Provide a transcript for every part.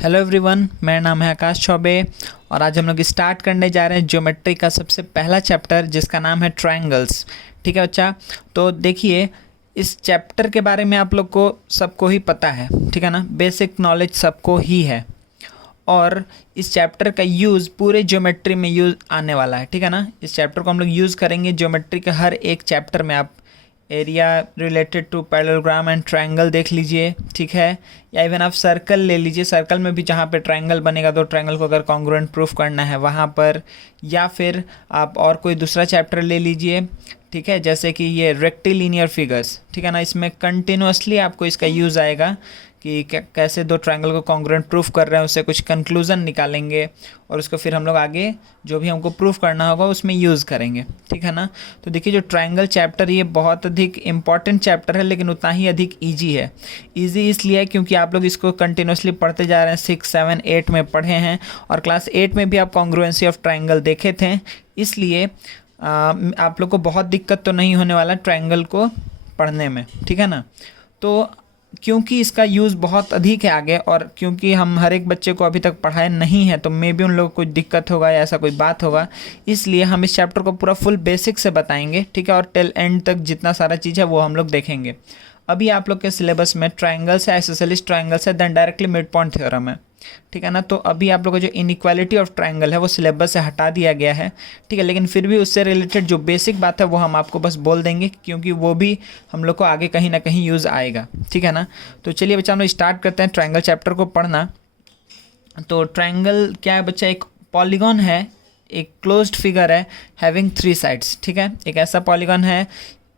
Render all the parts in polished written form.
Hello everyone, मेरा नाम है आकाश चौबे और आज हम लोग स्टार्ट करने जा रहे हैं ज्योमेट्री का सबसे पहला चैप्टर जिसका नाम है ट्रायंगल्स। ठीक है बच्चा, तो देखिए इस चैप्टर के बारे में आप लोग को सबको ही पता है, ठीक है ना। बेसिक नॉलेज सबको ही है और इस चैप्टर का यूज़ पूरे ज्योमेट्री में यूज़ आने वाला है, ठीक है ना। इस चैप्टर को हम लोग यूज़ करेंगे ज्योमेट्री के हर एक चैप्टर में। आप area related to parallelogram and triangle देख लीजिए, ठीक है, या इवन आप सर्कल ले लीजिए। सर्कल में भी जहाँ पे ट्रायंगल बनेगा तो ट्रायंगल को अगर कॉन्ग्रुएंट प्रूफ करना है वहाँ पर, या फिर आप और कोई दूसरा चैप्टर ले लीजिए, ठीक है, जैसे कि ये रेक्टिलिनियर फिगर्स, ठीक है ना। इसमें कंटिन्यूसली आपको इसका यूज़ आएगा कि कैसे दो ट्रायंगल को कॉन्ग्रुएंट प्रूफ कर रहे हैं, उससे कुछ कंक्लूज़न निकालेंगे और उसको फिर हम लोग आगे जो भी हमको प्रूफ करना होगा उसमें यूज़ करेंगे, ठीक है ना। तो देखिए जो ट्रायंगल चैप्टर ये बहुत अधिक इम्पॉर्टेंट चैप्टर है, लेकिन उतना ही अधिक ईजी है। ईजी इसलिए है क्योंकि आप लोग इसको कंटिन्यूसली पढ़ते जा रहे हैं, 6, 7, 8 में पढ़े हैं और क्लास 8 में भी आप कॉन्ग्रुएंसी ऑफ ट्रायंगल देखे थे, इसलिए आप लोग को बहुत दिक्कत तो नहीं होने वाला ट्रायंगल को पढ़ने में, ठीक है ना। तो क्योंकि इसका यूज़ बहुत अधिक है आगे, और क्योंकि हम हर एक बच्चे को अभी तक पढ़ाए नहीं है तो मे बी उन लोगों को कोई दिक्कत होगा या ऐसा कोई बात होगा, इसलिए हम इस चैप्टर को पूरा फुल बेसिक से बताएंगे, ठीक है, और टिल एंड तक जितना सारा चीज़ है वो हम लोग देखेंगे। अभी आप लोग के सिलेबस में ट्रायंगल्स है, आइसोसेलेस ट्रायंगल्स है, then directly mid point theorem है, ठीक है ना। तो अभी आप लोगों को जो इनइक्वालिटी ऑफ ट्रायंगल है वो सिलेबस से हटा दिया गया है, ठीक है, लेकिन फिर भी उससे रिलेटेड जो बेसिक बात है वो हम आपको बस बोल देंगे क्योंकि वो भी हम लोग को आगे कहीं ना कहीं यूज़ आएगा, ठीक है ना। तो चलिए बच्चा हम लोग स्टार्ट करते हैं ट्रायंगल चैप्टर को पढ़ना। तो ट्रायंगल क्या है बच्चा? एक पॉलीगॉन है, एक क्लोज्ड फिगर है हैविंग 3 साइड्स, ठीक है। एक ऐसा पॉलीगॉन है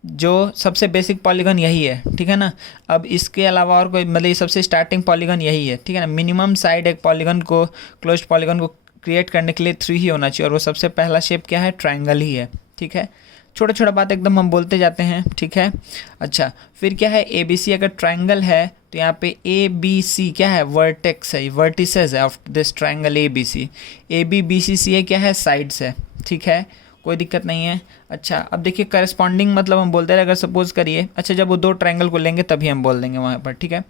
जो सबसे बेसिक पॉलीगॉन यही है, ठीक है ना। अब इसके अलावा और कोई मतलब ये सबसे स्टार्टिंग पॉलीगॉन यही है, ठीक है ना। मिनिमम साइड एक पॉलीगॉन को, क्लोज्ड पॉलीगॉन को क्रिएट करने के लिए 3 ही होना चाहिए और वो सबसे पहला शेप क्या है? ट्रायंगल ही है, ठीक है। छोटा छोटा बात एकदम हम बोलते जाते हैं, ठीक है। अच्छा, फिर क्या है? ए बी सी अगर ट्रायंगल है तो यहाँ पे ए बी सी क्या है? वर्टेक्स है, वर्टिसेस है of this triangle A B C. A B B C C है क्या है? साइड्स है, ठीक है, कोई दिक्कत नहीं है। अच्छा, अब देखिए करस्पॉन्डिंग मतलब हम बोलते हैं, अगर सपोज करिए, अच्छा जब वो दो ट्रायंगल को लेंगे तभी हम बोल देंगे वहाँ पर, ठीक है।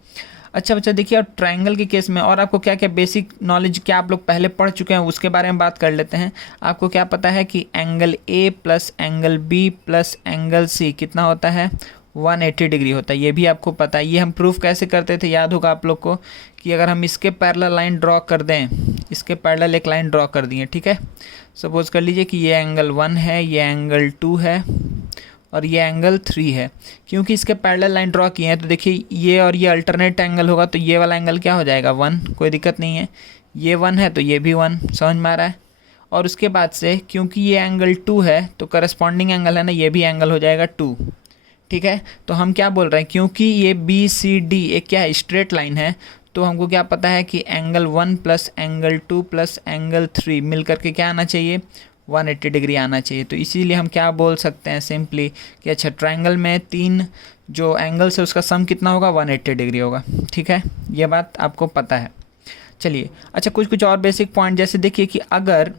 अच्छा बच्चा देखिए, और ट्रायंगल के केस में और आपको क्या क्या बेसिक नॉलेज क्या आप लोग पहले पढ़ चुके हैं उसके बारे में बात कर लेते हैं। आपको क्या पता है कि angle A plus angle B plus angle C कितना होता है? 180 डिग्री होता है, ये भी आपको पता है। ये हम प्रूफ कैसे करते थे याद होगा आप लोग को कि अगर हम इसके पैरेलल लाइन ड्रॉ कर दें, इसके पैरेलल एक लाइन ड्रॉ कर दिए, ठीक है। सपोज कर लीजिए कि ये एंगल 1 है, ये एंगल 2 है और ये एंगल 3 है। क्योंकि इसके पैरेलल लाइन ड्रॉ किए हैं तो देखिए ये और ये अल्टरनेट एंगल होगा, तो ये वाला एंगल क्या हो जाएगा? 1, कोई दिक्कत नहीं है। ये 1 है तो ये भी 1, समझ में आ रहा है। और उसके बाद से क्योंकि ये एंगल 2 है तो करस्पॉन्डिंग एंगल है ना, ये भी एंगल हो जाएगा 2, ठीक है। तो हम क्या बोल रहे हैं, क्योंकि ये बी सी डी एक क्या है? स्ट्रेट लाइन है, तो हमको क्या पता है कि angle 1 plus angle 2 plus angle 3 मिल करके क्या आना चाहिए? 180 डिग्री आना चाहिए। तो इसीलिए हम क्या बोल सकते हैं सिंपली कि अच्छा ट्रायंगल में 3 जो एंगल्स है उसका सम कितना होगा? 180 डिग्री होगा, ठीक है। ये बात आपको पता है। चलिए अच्छा, कुछ और बेसिक पॉइंट, जैसे देखिए कि अगर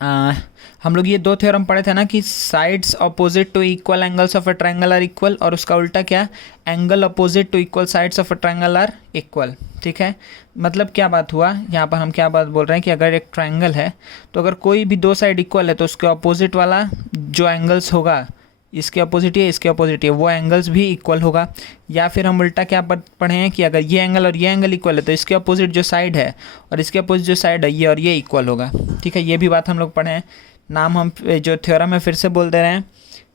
हम लोग ये 2 थ्योरम पढ़े थे ना कि sides opposite to equal angles of a triangle are equal, और उसका उल्टा क्या? Angle opposite to equal sides of a triangle are equal, ठीक है। मतलब क्या बात हुआ यहाँ पर? हम क्या बात बोल रहे हैं कि अगर एक ट्रायंगल है तो अगर कोई भी 2 साइड इक्वल है तो उसके अपोजिट वाला जो एंगल्स होगा, इसके अपोजिट है, इसके अपोजिट है, वो एंगल्स भी इक्वल होगा। या फिर हम उल्टा क्या पढ़े हैं कि अगर ये एंगल और ये एंगल इक्वल है तो इसके अपोजिट जो साइड है और इसके अपोजिट जो साइड है ये और ये इक्वल होगा, ठीक है। ये भी बात हम लोग पढ़े हैं। नाम हम जो थ्योरम है फिर से बोल दे रहे हैं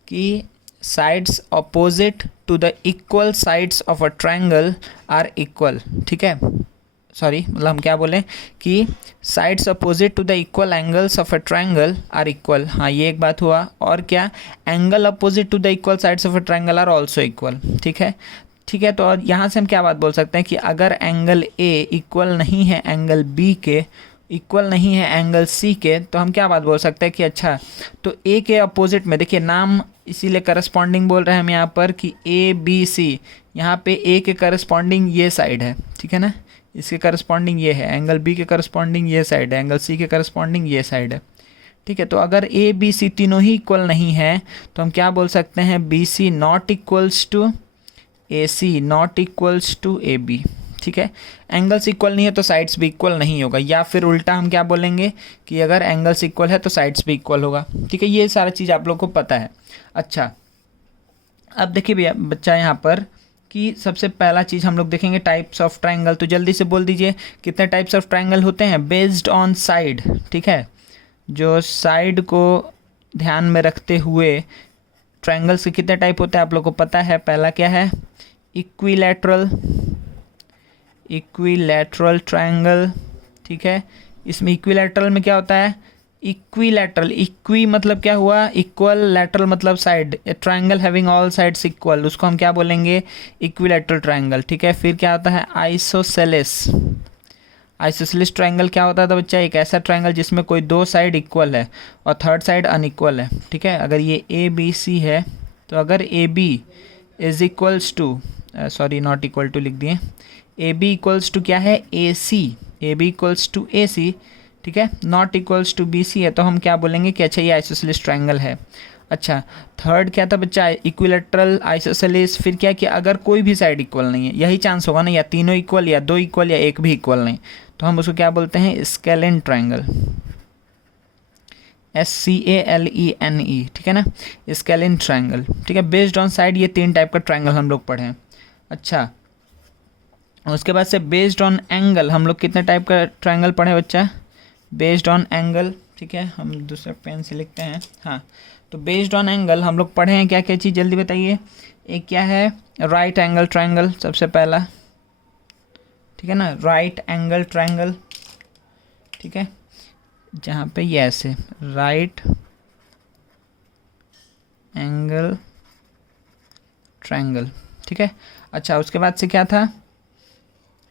कि sides opposite to the equal sides of a triangle are equal, ठीक है। सॉरी, मतलब हम क्या बोलें कि sides opposite to the equal angles of a triangle are equal. हाँ, ये एक बात हुआ। और क्या? Angle opposite to the equal sides of a triangle are also equal, ठीक है। ठीक है, तो और यहाँ से हम क्या बात बोल सकते हैं कि अगर एंगल ए इक्वल नहीं है एंगल बी के, इक्वल नहीं है एंगल सी के, तो हम क्या बात बोल सकते हैं कि अच्छा तो ए के अपोजिट में, देखिए नाम इसीलिए करस्पॉन्डिंग बोल रहे हैं हम यहाँ पर कि ए बी सी, यहाँ पे ए के करस्पॉन्डिंग ये साइड है, ठीक है ना, इसके करस्पॉन्डिंग ये है, एंगल बी के करस्पॉन्डिंग ये साइड है, एंगल सी के करस्पॉन्डिंग ये साइड है, ठीक है। तो अगर ए बी सी तीनों ही इक्वल नहीं है तो हम क्या बोल सकते हैं? B C not equals to A C not equals to A B, ठीक है। एंगल्स इक्वल नहीं है तो साइड्स भी इक्वल नहीं होगा, या फिर उल्टा हम क्या बोलेंगे कि अगर एंगल्स इक्वल है तो साइड्स भी इक्वल होगा, ठीक है। ये सारा चीज़ आप लोग को पता है। अच्छा, अब देखिए भैया बच्चा यहाँ पर कि सबसे पहला चीज़ हम लोग देखेंगे टाइप्स ऑफ ट्रायंगल। तो जल्दी से बोल दीजिए कितने टाइप्स ऑफ ट्रायंगल होते हैं बेस्ड ऑन साइड, ठीक है। जो साइड को ध्यान में रखते हुए ट्रायंगल्स के कितने टाइप होते हैं आप लोग को पता है। पहला क्या है, इक्विलैटरल, इक्विलैटरल ट्रायंगल, ठीक है। इसमें इक्विलैटरल में क्या होता है, इक्विलैटरल, इक्वी मतलब क्या हुआ, इक्वल, लैटरल मतलब साइड, ए triangle having all sides equal, उसको हम क्या बोलेंगे, इक्विलैटरल ट्रायंगल, ठीक है। फिर क्या होता है, आइसोसेलेस, आइसोसेलेस ट्रायंगल क्या होता था बच्चा, एक ऐसा ट्रायंगल जिसमें कोई दो साइड इक्वल है और थर्ड साइड अनइक्वल है, ठीक है। अगर ये ए बी सी है तो अगर A B is equals to, sorry not equal to लिख दिए, ए बी इक्वल्स टू क्या है, A C, A B equals to A C, ठीक है, not equals to B C है, तो हम क्या बोलेंगे कि अच्छा ये आइसोसेलेस ट्रायंगल है। अच्छा, थर्ड क्या था बच्चा, इक्विलैटरल आइसोसेलेस। फिर क्या कि अगर कोई भी साइड इक्वल नहीं है, यही चांस होगा ना, या तीनों इक्वल या दो इक्वल या एक भी इक्वल नहीं, तो हम उसको क्या बोलते हैं, स्केलेन ट्रायंगल, SCALENE, ठीक है ना, स्केलेन ट्रायंगल, ठीक है। बेस्ड ऑन साइड ये तीन टाइप का ट्रायंगल हम लोग पढ़े हैं। अच्छा, उसके बाद से बेस्ड ऑन एंगल हम लोग कितने टाइप का ट्रायंगल पढ़े बच्चा, बेस्ड ऑन एंगल, ठीक है। हम दूसरे पेन से लिखते हैं, हाँ। तो बेस्ड ऑन एंगल हम लोग पढ़े हैं क्या क्या चीज़, जल्दी बताइए। एक क्या है, राइट एंगल ट्रायंगल सबसे पहला, ठीक है ना, राइट एंगल ट्रायंगल, ठीक है, जहाँ पे ये ऐसे राइट एंगल ट्रायंगल, ठीक है। अच्छा, उसके बाद से क्या था,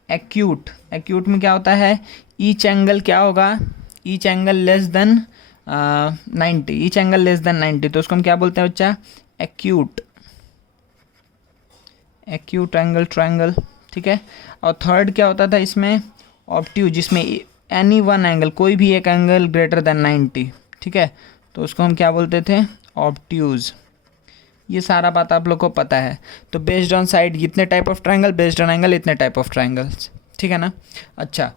एक्यूट, एक्यूट में क्या होता है, ईच एंगल क्या होगा, each angle less than 90, each angle less than 90, तो उसको हम क्या बोलते हैं बच्चा, एक्यूट, एक्यूट एंगल ट्रायंगल, ठीक है। और थर्ड क्या होता था इसमें, ऑब्ट्यूज, जिसमें एनी वन एंगल, कोई भी एक एंगल ग्रेटर देन 90, ठीक है, तो उसको हम क्या बोलते थे, ऑब्ट्यूज। ये सारा बात आप लोग को पता है। तो बेस्ड ऑन साइड इतने type of triangle, based on angle इतने टाइप ऑफ ट्रायंगल्स, ठीक है ना। अच्छा,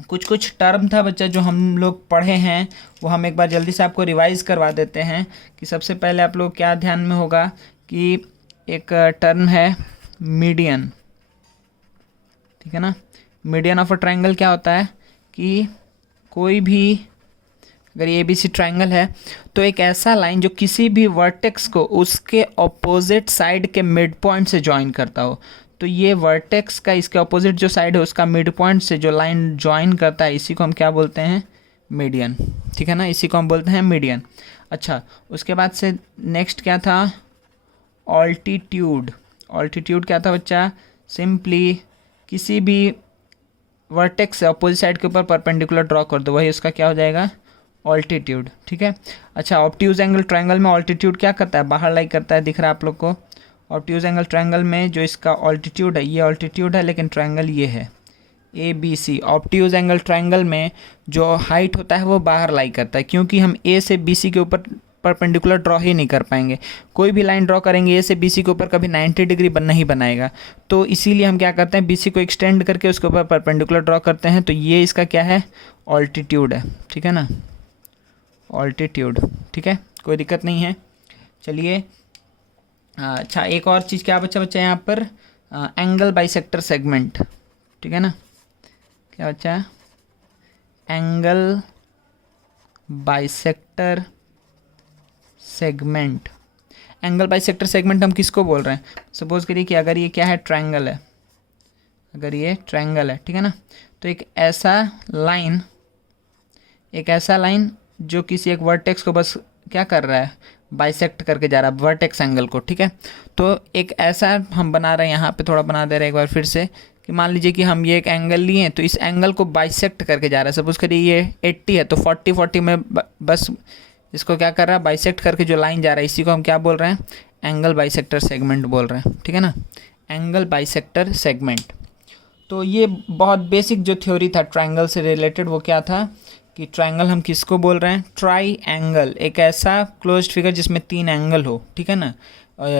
कुछ कुछ टर्म था बच्चा जो हम लोग पढ़े हैं, वो हम एक बार जल्दी से आपको रिवाइज करवा देते हैं। कि सबसे पहले आप लोग क्या ध्यान में होगा कि एक टर्म है मीडियन, ठीक है ना। मीडियन ऑफ अ ट्रायंगल क्या होता है कि कोई भी, अगर ये ABC ट्रायंगल है तो एक ऐसा लाइन जो किसी भी वर्टेक्स को उसके ऑपोजिट साइड के मिड पॉइंट से ज्वाइन करता हो, तो ये वर्टेक्स का इसके ऑपोजिट जो साइड है उसका मिड पॉइंट से जो लाइन ज्वाइन करता है, इसी को हम क्या बोलते हैं, मीडियन, ठीक है ना, इसी को हम बोलते हैं मीडियन। अच्छा, उसके बाद से नेक्स्ट क्या था, ऑल्टीट्यूड। ऑल्टीट्यूड क्या था बच्चा, सिंपली किसी भी वर्टेक्स से अपोजिट साइड के ऊपर परपेंडिकुलर ड्रॉ कर दो, वही उसका क्या हो जाएगा, ऑल्टीट्यूड, ठीक है। अच्छा, ऑब्ट्यूज एंगल ट्रायंगल में ऑल्टीट्यूड क्या करता है, बाहर लाई करता है, दिख रहा है आप लोग को। ऑब्ट्यूज एंगल ट्रायंगल में जो इसका ऑल्टीट्यूड है, ये ऑल्टीट्यूड है, लेकिन ट्रायंगल ये है ABC। ऑब्ट्यूज एंगल ट्रायंगल में जो हाइट होता है वो बाहर लाई करता है, क्योंकि हम A से BC के ऊपर परपेंडिकुलर ड्रॉ ही नहीं कर पाएंगे। कोई भी लाइन ड्रॉ करेंगे A से BC के ऊपर कभी 90 डिग्री नहीं बनाएगा, तो इसीलिए हम क्या करते हैं, BC को एक्सटेंड करके उसके ऊपर परपेंडिकुलर ड्रॉ करते हैं। तो ये इसका क्या है, ऑल्टीट्यूड है, ठीक है ना, ऑल्टीट्यूड, ठीक है, कोई दिक्कत नहीं है। चलिए, अच्छा, एक और चीज़ क्या बच्चा यहाँ पर, एंगल बाइसेक्टर सेगमेंट, ठीक है ना, क्या बच्चा, angle bisector segment. Angle bisector segment हम किसको बोल रहे हैं, सपोज करिए कि अगर ये क्या है, ट्रायंगल है, अगर ये ट्रायंगल है, ठीक है ना, तो एक ऐसा लाइन जो किसी एक वर्टेक्स को बस क्या कर रहा है, बाइसेक्ट करके जा रहा है वर्टेक्स एंगल को, ठीक है। तो एक ऐसा हम बना रहे हैं, यहाँ पे थोड़ा बना दे रहे हैं एक बार फिर से, कि मान लीजिए कि हम ये एक एंगल लिए हैं, तो इस एंगल को बाइसेक्ट करके जा रहा है। सपोज करिए ये 80 है, तो 40 में बस इसको क्या कर रहा है, बाइसेक्ट करके जो लाइन जा रहा है, इसी को हम क्या बोल रहे हैं, एंगल बाइसेक्टर सेगमेंट बोल रहे हैं, ठीक है ना, एंगल बाइसेक्टर सेगमेंट। तो ये बहुत बेसिक जो थ्योरी था ट्रायंगल से रिलेटेड, वो क्या था कि ट्रायंगल हम किसको बोल रहे हैं, ट्राई एंगल, एक ऐसा क्लोज्ड फिगर जिसमें 3 एंगल हो, ठीक है ना,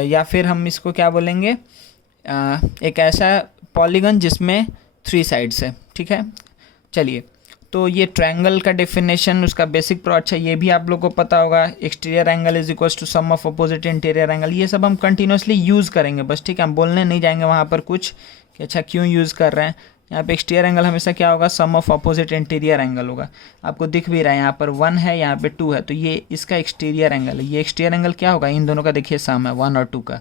या फिर हम इसको क्या बोलेंगे, एक ऐसा पॉलीगन जिसमें 3 साइड्स है, ठीक है। चलिए, तो ये ट्रायंगल का डेफिनेशन, उसका बेसिक प्रोच है, ये भी आप लोग को पता होगा। Exterior angle is equals to sum of opposite interior angle, ये सब हम कंटिन्यूसली यूज़ करेंगे बस, ठीक है। हम बोलने नहीं जाएंगे वहाँ पर कुछ कि अच्छा क्यों यूज़ कर रहे हैं। यहाँ पे एक्सटीरियर एंगल हमेशा क्या होगा, सम ऑफ अपोजिट इंटीरियर एंगल होगा। आपको दिख भी रहा है यहाँ पर 1 है, यहाँ पे 2 है, तो ये इसका एक्सटीरियर एंगल है। ये एक्सटीरियर एंगल क्या होगा, इन दोनों का देखिए सम है 1 और 2 का,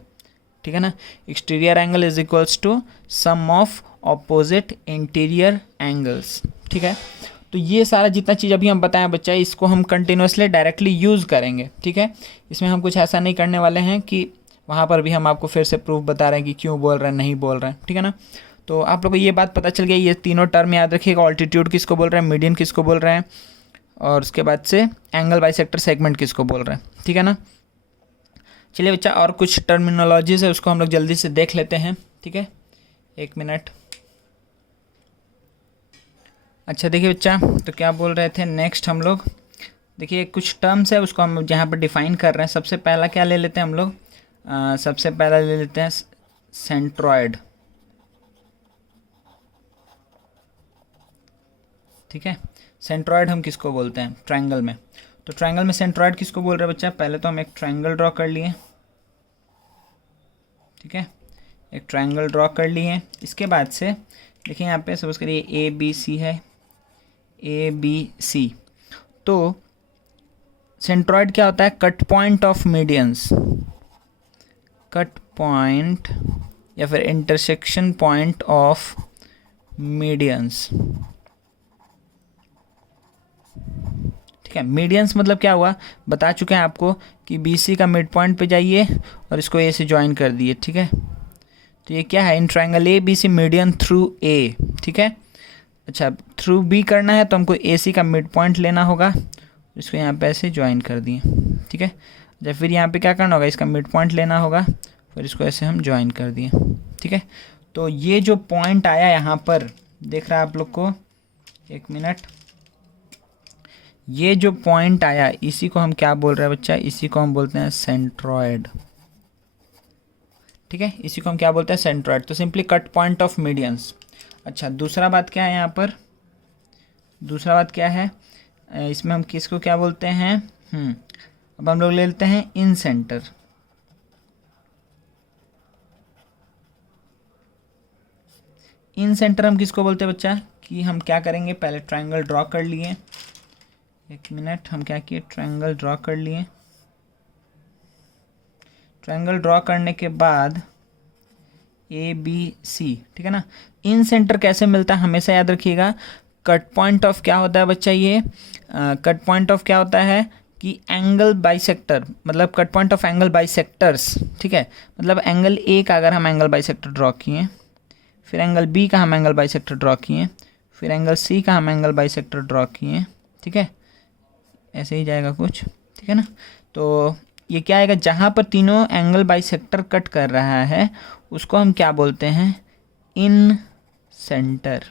ठीक है ना। Exterior angle is equals to sum of opposite interior angles, ठीक है। तो ये सारा जितना चीज़ अभी हम बताएं बच्चा, इसको हम कंटिन्यूसली डायरेक्टली यूज़ करेंगे, ठीक है। इसमें हम कुछ ऐसा नहीं करने वाले हैं कि वहाँ पर भी हम आपको फिर से प्रूफ बता रहे हैं कि क्यों बोल रहे हैं, नहीं बोल रहे हैं, ठीक है ना। तो आप लोगों को ये बात पता चल गई, ये तीनों टर्म याद रखिएगा। ऑल्टीट्यूड किसको बोल रहे हैं, मीडियन किसको बोल रहे हैं, और उसके बाद से एंगल बाइसेक्टर सेगमेंट किसको बोल रहे हैं, ठीक है ना। चलिए बच्चा, और कुछ टर्मिनोलॉजीज है उसको हम लोग जल्दी से देख लेते हैं, ठीक है। 1 मिनट। अच्छा देखिए बच्चा, तो क्या बोल रहे थे, नेक्स्ट हम लोग देखिए कुछ टर्म्स है उसको हम यहाँ पर डिफाइन कर रहे हैं। सबसे पहला क्या ले लेते हैं हम लोग, सबसे पहला ले लेते हैं सेंट्रॉयड, ठीक है। सेंट्रॉयड हम किसको बोलते हैं ट्रायंगल में, तो ट्रायंगल में सेंट्रॉयड किसको बोल रहे हैं बच्चा। पहले तो हम एक ट्रायंगल ड्रॉ कर लिए, ठीक है, एक ट्रायंगल ड्रॉ कर लिए। इसके बाद से देखिए यहाँ पे सपोज करिए ए बी सी है, ए बी सी। तो सेंट्रॉयड क्या होता है, cut point of medians, cut point या फिर इंटरसेक्शन पॉइंट ऑफ मीडियंस, ठीक है। मीडियंस मतलब क्या हुआ, बता चुके हैं आपको कि बी सी का मिड पॉइंट पे जाइए और इसको ए से ज्वाइन कर दिए, ठीक है। तो ये क्या है, in triangle A B C median through A, ठीक है। अच्छा, थ्रू बी करना है तो हमको ए सी का मिड पॉइंट लेना होगा, इसको यहाँ पे ऐसे ज्वाइन कर दिए, ठीक है। अच्छा, फिर यहाँ पे क्या करना होगा, इसका मिड पॉइंट लेना होगा, फिर इसको ऐसे हम ज्वाइन कर दिए, ठीक है। तो ये जो पॉइंट आया यहाँ पर देख रहा है आप लोग को, 1 मिनट, ये जो पॉइंट आया इसी को हम क्या बोल रहे हैं बच्चा, इसी को हम बोलते हैं सेंट्रॉयड, ठीक है। इसी को हम क्या बोलते हैं, सेंट्रॉयड। तो simply cut point of medians. अच्छा, दूसरा बात क्या है यहाँ पर, दूसरा बात क्या है, इसमें हम किसको क्या बोलते हैं, अब हम लोग ले लेते हैं इन सेंटर, इन सेंटर हम किसको बोलते हैं बच्चा, कि हम क्या करेंगे, पहले ट्रायंगल ड्रॉ कर लिए, 1 मिनट, हम क्या किए, ट्रायंगल ड्रॉ कर लिए। ट्रायंगल ड्रॉ करने के बाद ए बी सी, ठीक है ना। इन सेंटर कैसे मिलता है हमेशा याद रखिएगा, कट पॉइंट ऑफ क्या होता है बच्चा, ये कट पॉइंट ऑफ क्या होता है कि एंगल बाइसेक्टर, मतलब cut point of angle bisectors, ठीक है। मतलब एंगल ए का अगर हम एंगल बाइसेक्टर ड्रॉ किए, फिर एंगल बी का हम एंगल बाइसेक्टर ड्रॉ किए, फिर एंगल सी का हम एंगल बाइसेक्टर ड्रॉ किए, ठीक है, ऐसे ही जाएगा कुछ, ठीक है ना। तो ये क्या आएगा, जहाँ पर तीनों एंगल बाइसेक्टर कट कर रहा है उसको हम क्या बोलते हैं, इन सेंटर,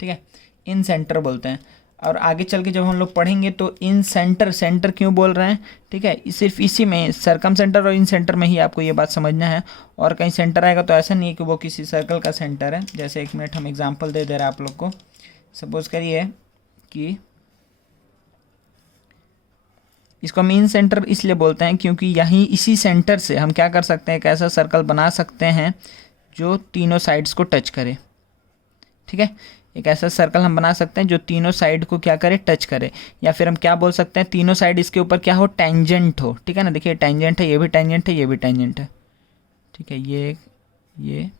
ठीक है, इन सेंटर बोलते हैं। और आगे चल के जब हम लोग पढ़ेंगे तो इन सेंटर, सेंटर क्यों बोल रहे हैं, ठीक है, सिर्फ इसी में सर्कम सेंटर और इन सेंटर में ही आपको ये बात समझना है। और कहीं सेंटर आएगा तो ऐसा नहीं है कि वो किसी सर्कल का सेंटर है। जैसे 1 मिनट, हम एग्जांपल दे रहे हैं आप लोग को। सपोज करिए कि इसको हम इन सेंटर इसलिए बोलते हैं क्योंकि यहीं इसी सेंटर से हम क्या कर सकते हैं, एक ऐसा सर्कल बना सकते हैं जो तीनों साइड्स को टच करे, ठीक है। एक ऐसा सर्कल हम बना सकते हैं जो तीनों साइड को क्या करे, टच करे। या फिर हम क्या बोल सकते हैं, तीनों साइड इसके ऊपर क्या हो, टेंजेंट हो, ठीक है ना। देखिए टेंजेंट है, ये भी टेंजेंट है, ये भी टेंजेंट है, ठीक है, ये,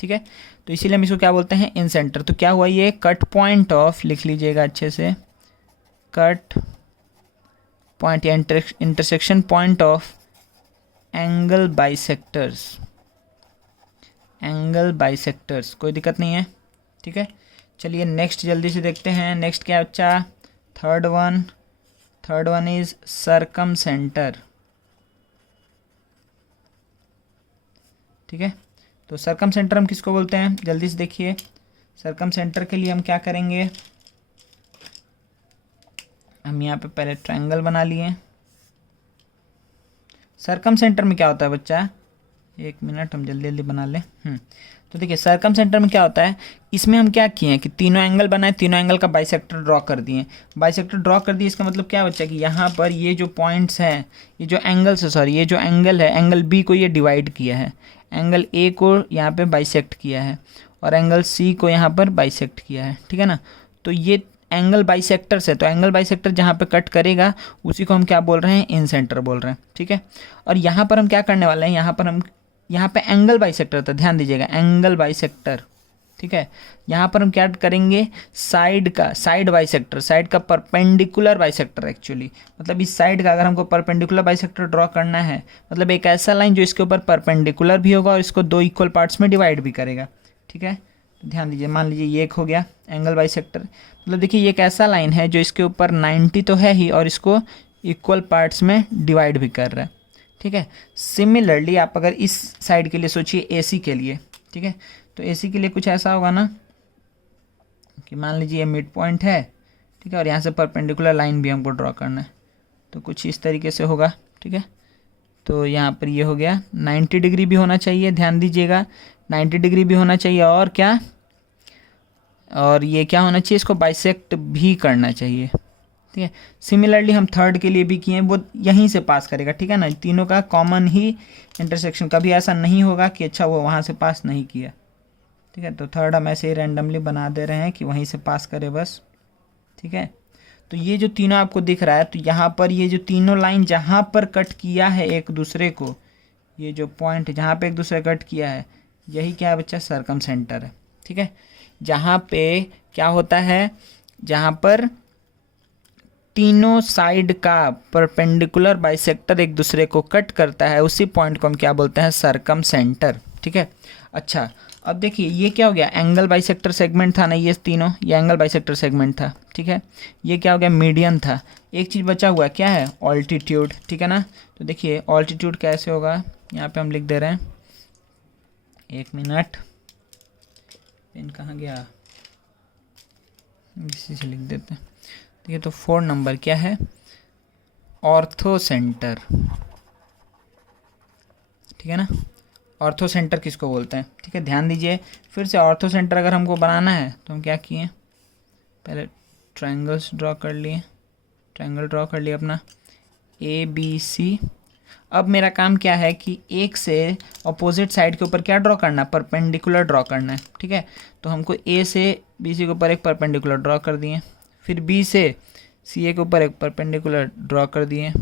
ठीक है। तो इसीलिए हम इसको क्या बोलते हैं, इन सेंटर। तो क्या हुआ, ये कट पॉइंट ऑफ, लिख लीजिएगा अच्छे से, कट पॉइंट या intersection point of angle bisectors, angle bisectors, कोई दिक्कत नहीं है, ठीक है। चलिए नेक्स्ट जल्दी से देखते हैं। नेक्स्ट क्या बच्चा, third one is circum centre, ठीक है। तो सर्कम सेंटर हम किसको बोलते हैं, जल्दी से देखिए। सर्कम सेंटर के लिए हम क्या करेंगे, हम यहाँ पे पहले ट्रायंगल बना लिए। सर्कम सेंटर में क्या होता है बच्चा, एक मिनट, हम जल्दी जल्दी बना लें। तो देखिए सर्कम सेंटर में क्या होता है, इसमें हम क्या किए हैं कि तीनों एंगल बनाए, तीनों एंगल का बाइसेक्टर ड्रॉ कर दिए। बाइसेक्टर ड्रॉ कर दिए, इसका मतलब क्या बच्चा कि यहाँ पर ये जो पॉइंट्स हैं, ये जो एंगल्स है, सॉरी ये जो एंगल है, एंगल बी को ये डिवाइड किया है, एंगल ए को यहाँ पे बाइसेक्ट किया है और एंगल सी को यहाँ पर बाइसेक्ट किया है, ठीक है ना। तो ये एंगल बाइसेक्टर्स है, तो एंगल बाइसेक्टर जहाँ पे कट करेगा उसी को हम क्या बोल रहे हैं, इन सेंटर बोल रहे हैं, ठीक है। और यहाँ पर हम क्या करने वाले हैं, यहाँ पे एंगल बाइसेक्टर था, ध्यान दीजिएगा, एंगल बाइसेक्टर, ठीक है। यहाँ पर हम क्या करेंगे, साइड बाइसेक्टर, साइड का परपेंडिकुलर बाइसेक्टर एक्चुअली, मतलब इस साइड का अगर हमको परपेंडिकुलर बाइसेक्टर ड्रॉ करना है, मतलब एक ऐसा लाइन जो इसके ऊपर परपेंडिकुलर भी होगा और इसको दो इक्वल पार्ट्स में डिवाइड भी करेगा, ठीक है। तो ध्यान दीजिए, मान लीजिए ये एक हो गया एंगल बाइसेक्टर, मतलब देखिए ये एक ऐसा लाइन है जो इसके ऊपर 90 तो है ही और इसको इक्वल पार्ट्स में डिवाइड भी कर रहा है, ठीक है। सिमिलरली आप अगर इस साइड के लिए सोचिए, एसी के लिए, ठीक है, तो एसी के लिए कुछ ऐसा होगा ना कि मान लीजिए ये मिड पॉइंट है, ठीक है, और यहाँ से परपेंडिकुलर लाइन भी हमको ड्रॉ करना है, तो कुछ इस तरीके से होगा, ठीक है। तो यहाँ पर ये हो गया 90 डिग्री भी होना चाहिए, ध्यान दीजिएगा 90 डिग्री भी होना चाहिए, और क्या, और ये क्या होना चाहिए, इसको बाइसेक्ट भी करना चाहिए, ठीक है। सिमिलरली हम थर्ड के लिए भी किए, वो यहीं से पास करेगा, ठीक है ना, तीनों का कॉमन ही इंटरसेक्शन, कभी ऐसा नहीं होगा कि अच्छा वो वहाँ से पास नहीं किया, ठीक है। तो थर्ड हम ऐसे ही रैंडमली बना दे रहे हैं कि वहीं से पास करे बस, ठीक है। तो ये जो तीनों आपको दिख रहा है, तो यहाँ पर ये जो तीनों लाइन जहाँ पर कट किया है एक दूसरे को, ये जो पॉइंट जहाँ पे एक दूसरे कट किया है, यही क्या है बच्चा, सर्कम सेंटर है, ठीक है। जहाँ पे क्या होता है, जहाँ पर तीनों साइड का परपेंडिकुलर बाइसेक्टर एक दूसरे को कट करता है, उसी पॉइंट को हम क्या बोलते हैं, सर्कम सेंटर, ठीक है। अच्छा अब देखिए ये क्या हो गया, एंगल बाइसेक्टर सेगमेंट था ना, ये तीनों, ये एंगल बाइसेक्टर सेगमेंट था, ठीक है। ये क्या हो गया, मीडियन था। एक चीज़ बचा हुआ क्या है, ऑल्टीट्यूड, ठीक है ना। तो देखिए ऑल्टीट्यूड कैसे होगा, यहाँ पे हम लिख दे रहे हैं, एक मिनट, पेन कहाँ गया, इसी से लिख देते हैं। देखिए तो 4 नंबर क्या है, ऑर्थो सेंटर, ठीक है ना। ऑर्थो सेंटर किसको बोलते हैं, ठीक है, ध्यान दीजिए फिर से। ऑर्थो सेंटर अगर हमको बनाना है तो हम क्या किए, पहले ट्रायंगल्स ड्रॉ कर लिए, ट्रायंगल ड्रॉ कर लिया अपना ABC। अब मेरा काम क्या है कि एक से अपोजिट साइड के ऊपर क्या ड्रॉ करना है, परपेंडिकुलर ड्रॉ करना है, ठीक है। तो हमको A से BC के ऊपर एक परपेंडिकुलर ड्रॉ कर दिए, फिर B से CA के ऊपर एक परपेंडिकुलर ड्रॉ कर दिए,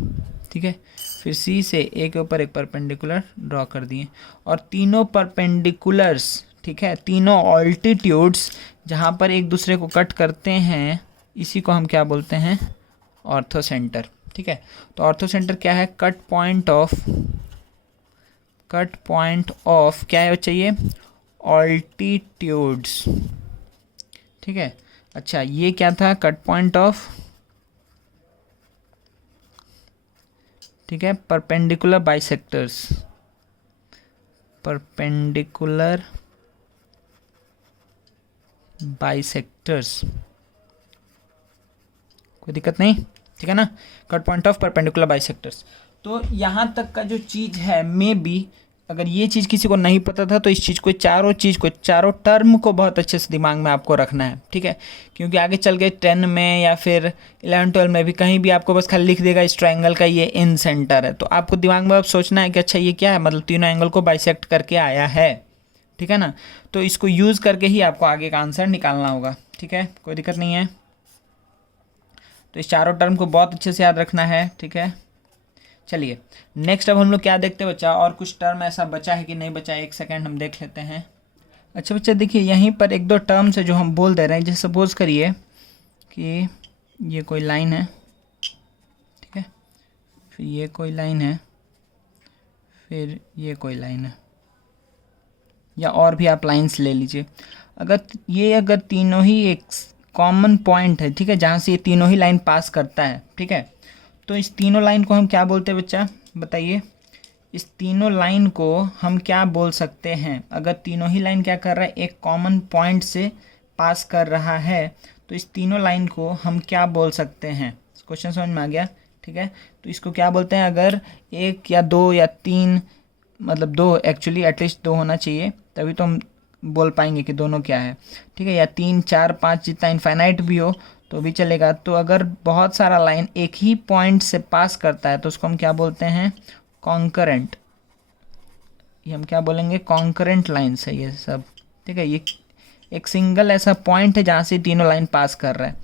ठीक है, फिर C से A के ऊपर एक परपेंडिकुलर ड्रॉ कर दिए, और तीनों परपेंडिकुलर्स, ठीक है, तीनों ऑल्टीट्यूड्स जहाँ पर एक दूसरे को कट करते हैं, इसी को हम क्या बोलते हैं, ऑर्थो सेंटर, ठीक है। तो ऑर्थो सेंटर क्या है, कट पॉइंट ऑफ क्या है चाहिए, ऑल्टीट्यूड्स, ठीक है। अच्छा ये क्या था, कट पॉइंट ऑफ, ठीक है, परपेंडिकुलर बाइसेक्टर्स, परपेंडिकुलर बाइसेक्टर्स, कोई दिक्कत नहीं, ठीक है ना, cut point of perpendicular bisectors. तो यहाँ तक का जो चीज़ है, मे बी अगर ये चीज़ किसी को नहीं पता था तो इस चीज़ को, चारों टर्म को बहुत अच्छे से दिमाग में आपको रखना है, ठीक है। क्योंकि आगे चल के 10 में या फिर 11-12 में भी कहीं भी आपको बस खाली लिख देगा इस ट्रायंगल का ये इन सेंटर है, तो आपको दिमाग में अब सोचना है कि अच्छा ये क्या है, मतलब तीनों एंगल को बाइसेक्ट करके आया है, ठीक है ना। तो इसको यूज़ करके ही आपको आगे का आंसर निकालना होगा, ठीक है, कोई दिक्कत नहीं है। तो इस चारों टर्म को बहुत अच्छे से याद रखना है, ठीक है। चलिए नेक्स्ट अब हम लोग क्या देखते हैं बच्चा, और कुछ टर्म ऐसा बचा है कि नहीं बचा, एक सेकेंड हम देख लेते हैं। अच्छा बच्चा देखिए यहीं पर एक दो टर्म्स है जो हम बोल दे रहे हैं, जैसे सपोज करिए कि ये कोई लाइन है, ठीक है, फिर ये कोई लाइन है, फिर ये कोई लाइन है, या और भी आप लाइंस ले लीजिए। अगर तीनों ही एक कॉमन पॉइंट है, ठीक है, जहाँ से ये तीनों ही लाइन पास करता है, ठीक है, तो इस तीनों लाइन को हम क्या बोलते हैं बच्चा, बताइए, इस तीनों लाइन को हम क्या बोल सकते हैं। अगर तीनों ही लाइन क्या कर रहा है, एक कॉमन पॉइंट से पास कर रहा है, तो इस तीनों लाइन को हम क्या बोल सकते हैं, क्वेश्चन समझ में आ गया, ठीक है। तो इसको क्या बोलते हैं, अगर एक या दो या तीन मतलब दो, एक्चुअली एटलीस्ट दो होना चाहिए, तभी तो हम बोल पाएंगे कि दोनों क्या है, ठीक है। या 3 4 5 जितना इनफाइनाइट भी हो तो भी चलेगा। तो अगर बहुत सारा लाइन एक ही पॉइंट से पास करता है तो उसको हम क्या बोलते हैं, कॉन्करेंट। ये हम क्या बोलेंगे, कॉन्करेंट लाइन्स है ये सब, ठीक है। ये एक सिंगल ऐसा पॉइंट है जहाँ से तीनों लाइन पास कर रहा है,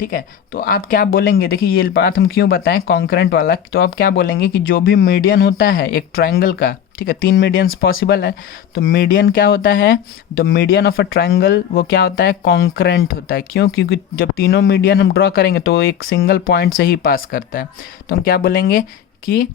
ठीक है। तो आप क्या बोलेंगे, देखिए ये बात हम क्यों बताएं कॉन्करेंट वाला, तो आप क्या बोलेंगे कि जो भी मीडियन होता है एक ट्रायंगल का, ठीक है, 3 मीडियंस पॉसिबल है, तो मीडियन क्या होता है, the median of a triangle वो क्या होता है, कॉन्करेंट होता है। क्यों, क्योंकि जब तीनों मीडियन हम ड्रॉ करेंगे तो एक सिंगल पॉइंट से ही पास करता है, तो हम क्या बोलेंगे कि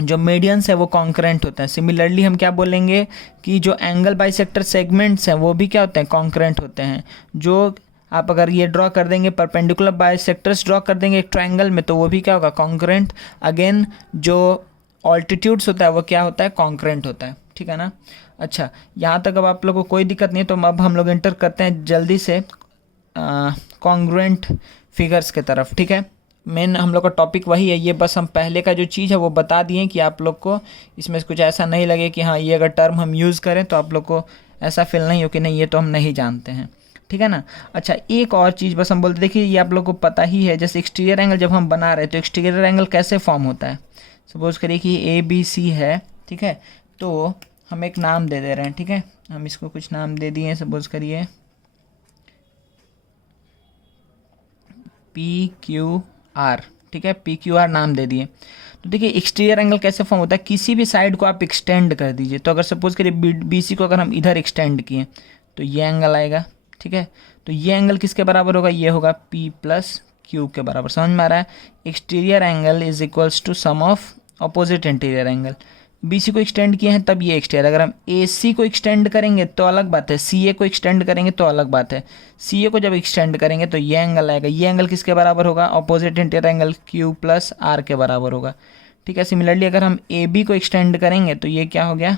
जो मीडियंस है वो कॉन्करेंट होता है। सिमिलरली हम क्या बोलेंगे कि जो एंगल बाइसेक्टर सेगमेंट्स हैं वो भी क्या होते हैं, कॉन्करेंट होते हैं। जो आप अगर ये ड्रॉ कर देंगे, परपेंडिकुलर बाइसेक्टर्स ड्रॉ कर देंगे एक ट्रायंगल में, तो वो भी क्या होगा, कॉन्करेंट। अगेन जो ऑल्टीट्यूड्स होता है वो क्या होता है, कॉन्करेंट होता है, ठीक है ना। अच्छा, यहाँ तक अब आप लोगों को कोई दिक्कत नहीं है, तो अब हम लोग एंटर करते हैं जल्दी से कॉन्ग्रुएंट फिगर्स के तरफ, ठीक है। मेन हम लोग का टॉपिक वही है, ये बस हम पहले का जो चीज़ है वो बता दिए कि आप लोग को इसमें कुछ ऐसा नहीं लगे कि हाँ ये अगर टर्म हम यूज़ करें तो आप लोग को ऐसा फील नहीं हो कि नहीं ये तो हम नहीं जानते हैं, ठीक है ना। अच्छा, एक और चीज़ बस हम बोलते, देखिए ये आप लोग को पता ही है, जैसे एक्सटीरियर एंगल जब हम बना रहे हैं तो एक्सटीरियर एंगल कैसे फॉर्म होता है। सपोज करिए कि ABC है, ठीक है, तो हम एक नाम दे दे रहे हैं, ठीक है, हम इसको कुछ नाम दे दिए, सपोज करिए PQR, ठीक है, PQR नाम दे दिए। तो देखिए एक्सटीरियर एंगल कैसे फॉर्म होता है, किसी भी साइड को आप एक्सटेंड कर दीजिए, तो अगर सपोज करिए BC को अगर हम इधर एक्सटेंड किए तो ये एंगल आएगा, ठीक है। तो ये एंगल किसके बराबर होगा, ये होगा P+Q के बराबर, समझ में आ रहा है। Exterior angle is equals to sum of opposite interior angle. BC को एक्सटेंड किए हैं तब ये एक्सटीरियर, अगर हम AC को एक्सटेंड करेंगे तो अलग बात है, CA को एक्सटेंड करेंगे तो अलग बात है। CA को जब एक्सटेंड करेंगे तो ये एंगल आएगा, ये एंगल किसके बराबर होगा, अपोजिट इंटीरियर एंगल Q+R के बराबर होगा, ठीक है। सिमिलरली अगर हम AB को एक्सटेंड करेंगे तो ये क्या हो गया,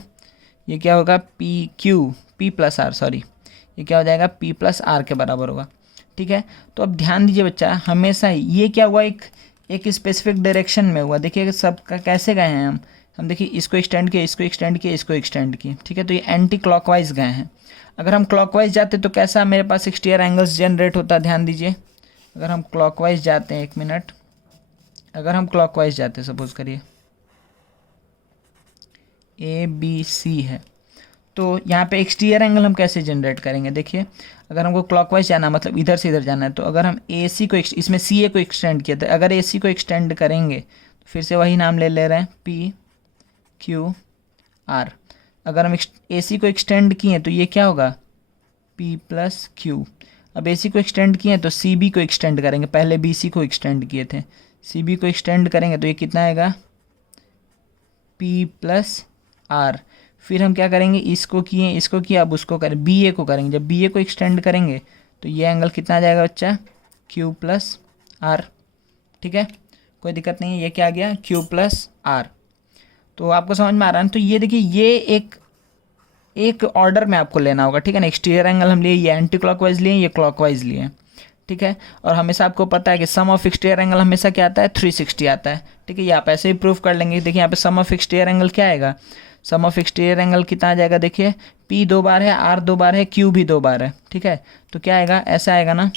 ये क्या होगा, P+R, सॉरी, ये क्या हो जाएगा, P+R के बराबर होगा, ठीक है। तो अब ध्यान दीजिए बच्चा, हमेशा ही ये क्या हुआ, एक स्पेसिफिक डायरेक्शन में हुआ। देखिए सबका कैसे गए हैं हम देखिए इसको एक्सटेंड किए, इसको एक्सटेंड किए, इसको एक्सटेंड किए, ठीक है। तो ये एंटी क्लॉकवाइज गए हैं। अगर हम क्लॉकवाइज जाते तो कैसा मेरे पास एक्सटीरियर एंगल्स जनरेट होता, ध्यान दीजिए। अगर हम क्लॉकवाइज जाते हैं, एक मिनट, अगर हम क्लॉकवाइज जाते हैं, सपोज करिए ABC है, तो यहाँ पे एक्सटीरियर एंगल हम कैसे जनरेट करेंगे, देखिए अगर हमको क्लॉकवाइज जाना मतलब इधर से इधर जाना है, तो अगर हम AC को इसमें CA को एक्सटेंड किया, तो अगर AC को एक्सटेंड करेंगे तो फिर से वही नाम ले रहे हैं PQR। अगर हम AC को एक्सटेंड किए तो ये क्या होगा, P+Q। अब AC को एक्सटेंड किए तो CB को एक्सटेंड करेंगे, पहले BC को एक्सटेंड किए थे, CB को एक्सटेंड करेंगे तो ये कितना आएगा, P+R। फिर हम क्या करेंगे, इसको किए, अब उसको करें, BA को करेंगे, जब BA को एक्सटेंड करेंगे तो ये एंगल कितना आ जाएगा बच्चा, Q+R, ठीक है, कोई दिक्कत नहीं है। ये क्या आ गया, Q+R। तो आपको समझ में आ रहा है ना। तो ये देखिए ये एक ऑर्डर में आपको लेना होगा, ठीक है ना। एक्सटीरियर एंगल हम लिए, ये एंटी क्लॉकवाइज लिए, ये क्लॉकवाइज लिए, ठीक है। और हमेशा आपको पता है कि सम ऑफ एक्सटीरियर एंगल हमेशा क्या आता है, 360 आता है, ठीक है। ये आप ऐसे ही प्रूफ कर लेंगे। देखिए यहाँ पे सम ऑफ एक्सटीरियर एंगल क्या आएगा, सम ऑफ एक्सटीरियर एंगल कितना आ जाएगा, देखिए P 2 बार है, R 2 बार है, Q भी 2 बार है, ठीक है। तो क्या आएगा, ऐसा आएगा ना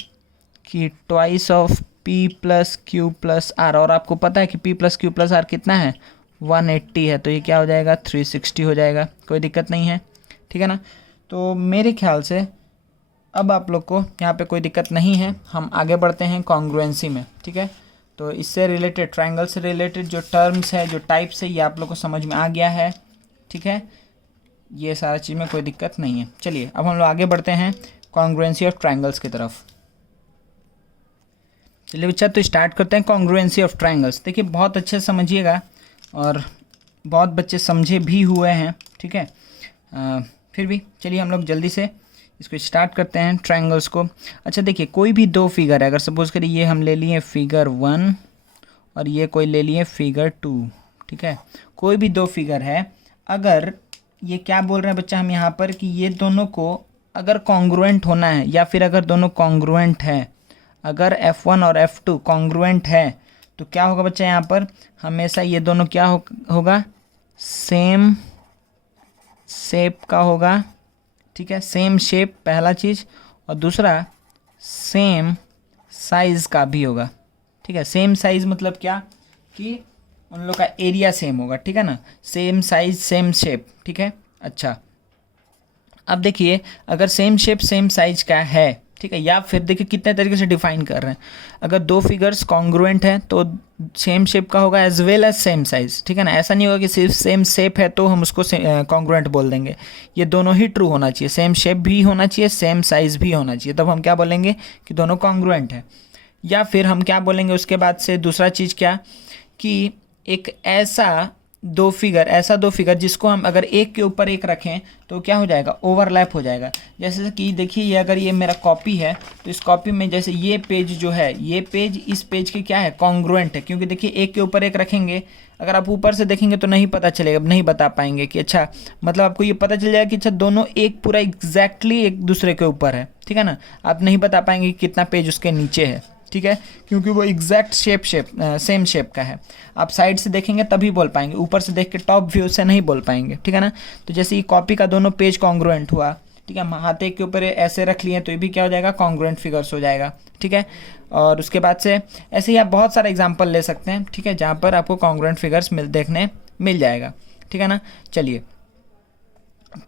कि ट्वाइस ऑफ P+Q+R, और आपको पता है कि P+Q+R कितना है, 180 है, तो ये क्या हो जाएगा, 360 हो जाएगा, कोई दिक्कत नहीं है, ठीक है ना। तो मेरे ख्याल से अब आप लोग को यहाँ पे कोई दिक्कत नहीं है। हम आगे बढ़ते हैं कॉन्ग्रुएंसी में, ठीक है। तो इससे रिलेटेड, ट्रायंगल से रिलेटेड जो टर्म्स है, जो टाइप्स है, ये आप लोग को समझ में आ गया है, ठीक है। ये सारा चीज़ में कोई दिक्कत नहीं है। चलिए अब हम लोग आगे बढ़ते हैं कॉन्ग्रुएंसी ऑफ ट्रायंगल्स की तरफ। चलिए बच्चा, तो स्टार्ट करते हैं कॉन्ग्रुएंसी ऑफ ट्रायंगल्स। देखिए बहुत अच्छे से समझिएगा, और बहुत बच्चे समझे भी हुए हैं, ठीक है। फिर भी चलिए हम लोग जल्दी से इसको स्टार्ट करते हैं ट्रायंगल्स को। अच्छा देखिए, कोई भी दो फिगर है, अगर सपोज करिए ये हम ले लिए फिगर 1 और ये कोई ले लिए फिगर 2, ठीक है। कोई भी दो फिगर है, अगर ये क्या बोल रहे हैं बच्चा हम यहाँ पर कि ये दोनों को अगर कॉन्ग्रुएंट होना है, या फिर अगर दोनों कॉन्ग्रुएंट है, अगर F1 और F2 कॉन्ग्रुएंट है तो क्या होगा बच्चा, यहाँ पर हमेशा ये दोनों क्या होगा, सेम शेप का होगा, ठीक है, सेम शेप पहला चीज़, और दूसरा सेम साइज़ का भी होगा, ठीक है। सेम साइज़ मतलब क्या कि उन लोग का एरिया सेम होगा, ठीक है ना, सेम साइज सेम शेप, ठीक है। अच्छा, अब देखिए अगर सेम शेप सेम साइज का है, ठीक है, या फिर देखिए कितने तरीके से डिफाइन कर रहे हैं। अगर दो फिगर्स कॉन्ग्रुएंट हैं तो सेम शेप का होगा as well as same size, ठीक है ना। ऐसा नहीं होगा कि सिर्फ सेम शेप है तो हम उसको कॉन्ग्रुएंट बोल देंगे, ये दोनों ही ट्रू होना चाहिए, सेम शेप भी होना चाहिए, सेम साइज भी होना चाहिए, तब हम क्या बोलेंगे कि दोनों कॉन्ग्रुएंट है। या फिर हम क्या बोलेंगे उसके बाद से दूसरा चीज़ क्या कि एक ऐसा दो फिगर जिसको हम अगर एक के ऊपर एक रखें तो क्या हो जाएगा, ओवरलैप हो जाएगा। जैसे कि देखिए ये अगर ये मेरा कॉपी है तो इस कॉपी में जैसे ये पेज जो है, ये पेज इस पेज के क्या है, कॉन्ग्रुएंट है, क्योंकि देखिए एक के ऊपर एक रखेंगे, अगर आप ऊपर से देखेंगे तो नहीं पता चलेगा, नहीं बता पाएंगे कि अच्छा, मतलब आपको ये पता चल जाएगा कि अच्छा दोनों एक पूरा एग्जैक्टली एक दूसरे के ऊपर है, ठीक है ना। आप नहीं बता पाएंगे कि कितना पेज उसके नीचे है, ठीक है, क्योंकि वो एग्जैक्ट सेम शेप का है। आप साइड से देखेंगे तभी बोल पाएंगे, ऊपर से देख के टॉप व्यू से नहीं बोल पाएंगे, ठीक है ना। तो जैसे ये कॉपी का दोनों पेज कॉन्ग्रुएंट हुआ, ठीक है, हाथ एक के ऊपर ऐसे रख लिए तो ये भी क्या हो जाएगा, कॉन्ग्रुएंट फिगर्स हो जाएगा, ठीक है। और उसके बाद से ऐसे ही आप बहुत सारे एग्जाम्पल ले सकते हैं, ठीक है, जहाँ पर आपको कॉन्ग्रुएंट फिगर्स देखने मिल जाएगा, ठीक है ना। चलिए,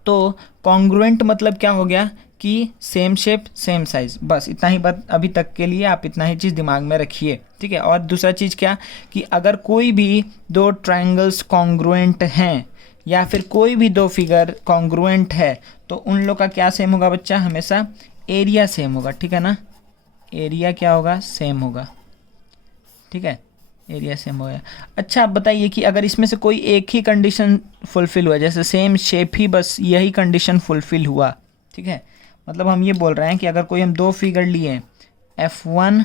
तो कॉन्ग्रुएंट मतलब क्या हो गया कि सेम शेप सेम साइज, बस इतना ही बात अभी तक के लिए, आप इतना ही चीज़ दिमाग में रखिए, ठीक है। और दूसरा चीज़ क्या कि अगर कोई भी दो ट्रायंगल्स कॉन्ग्रुएंट हैं या फिर कोई भी दो फिगर कॉन्ग्रुएंट है तो उन लोग का क्या सेम होगा बच्चा, हमेशा एरिया सेम होगा, ठीक है ना। एरिया क्या होगा, सेम होगा, ठीक है, एरिया सेम हो गया। अच्छा, आप बताइए कि अगर इसमें से कोई एक ही कंडीशन फुलफिल हुआ, जैसे सेम शेप ही बस यही कंडीशन फुलफिल हुआ, ठीक है, मतलब हम ये बोल रहे हैं कि अगर कोई हम दो फिगर लिए F1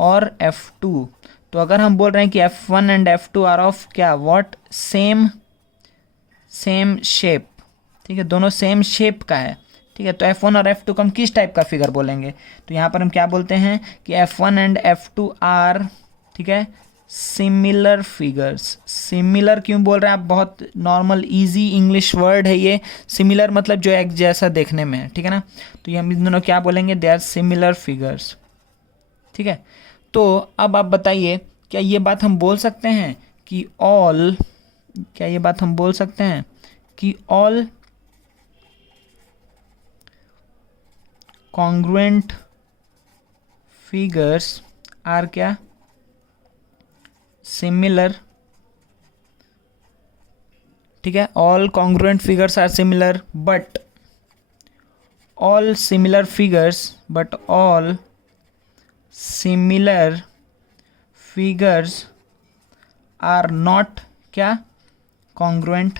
और F2, तो अगर हम बोल रहे हैं कि F1 and F2 are of क्या, व्हाट, सेम शेप, ठीक है, दोनों सेम शेप का है, ठीक है। तो F1 और F2 को हम किस टाइप का फिगर बोलेंगे, तो यहाँ पर हम क्या बोलते हैं कि F1 एंड F2 आर, ठीक है, सिमिलर फिगर्स। सिमिलर क्यों बोल रहे हैं आप, बहुत नॉर्मल इजी इंग्लिश वर्ड है ये, सिमिलर मतलब जो एक जैसा देखने में है, ठीक है ना। तो ये हम इन दोनों क्या बोलेंगे, दे आर सिमिलर फिगर्स, ठीक है। तो अब आप बताइए क्या ये बात हम बोल सकते हैं कि ऑल, क्या ये बात हम बोल सकते हैं कि ऑल कॉन्ग्रुएंट फिगर्स आर क्या, सिमिलर, ठीक है, all congruent figures are similar, but all similar figures, but all similar figures are not क्या, कॉन्ग्रुएंट।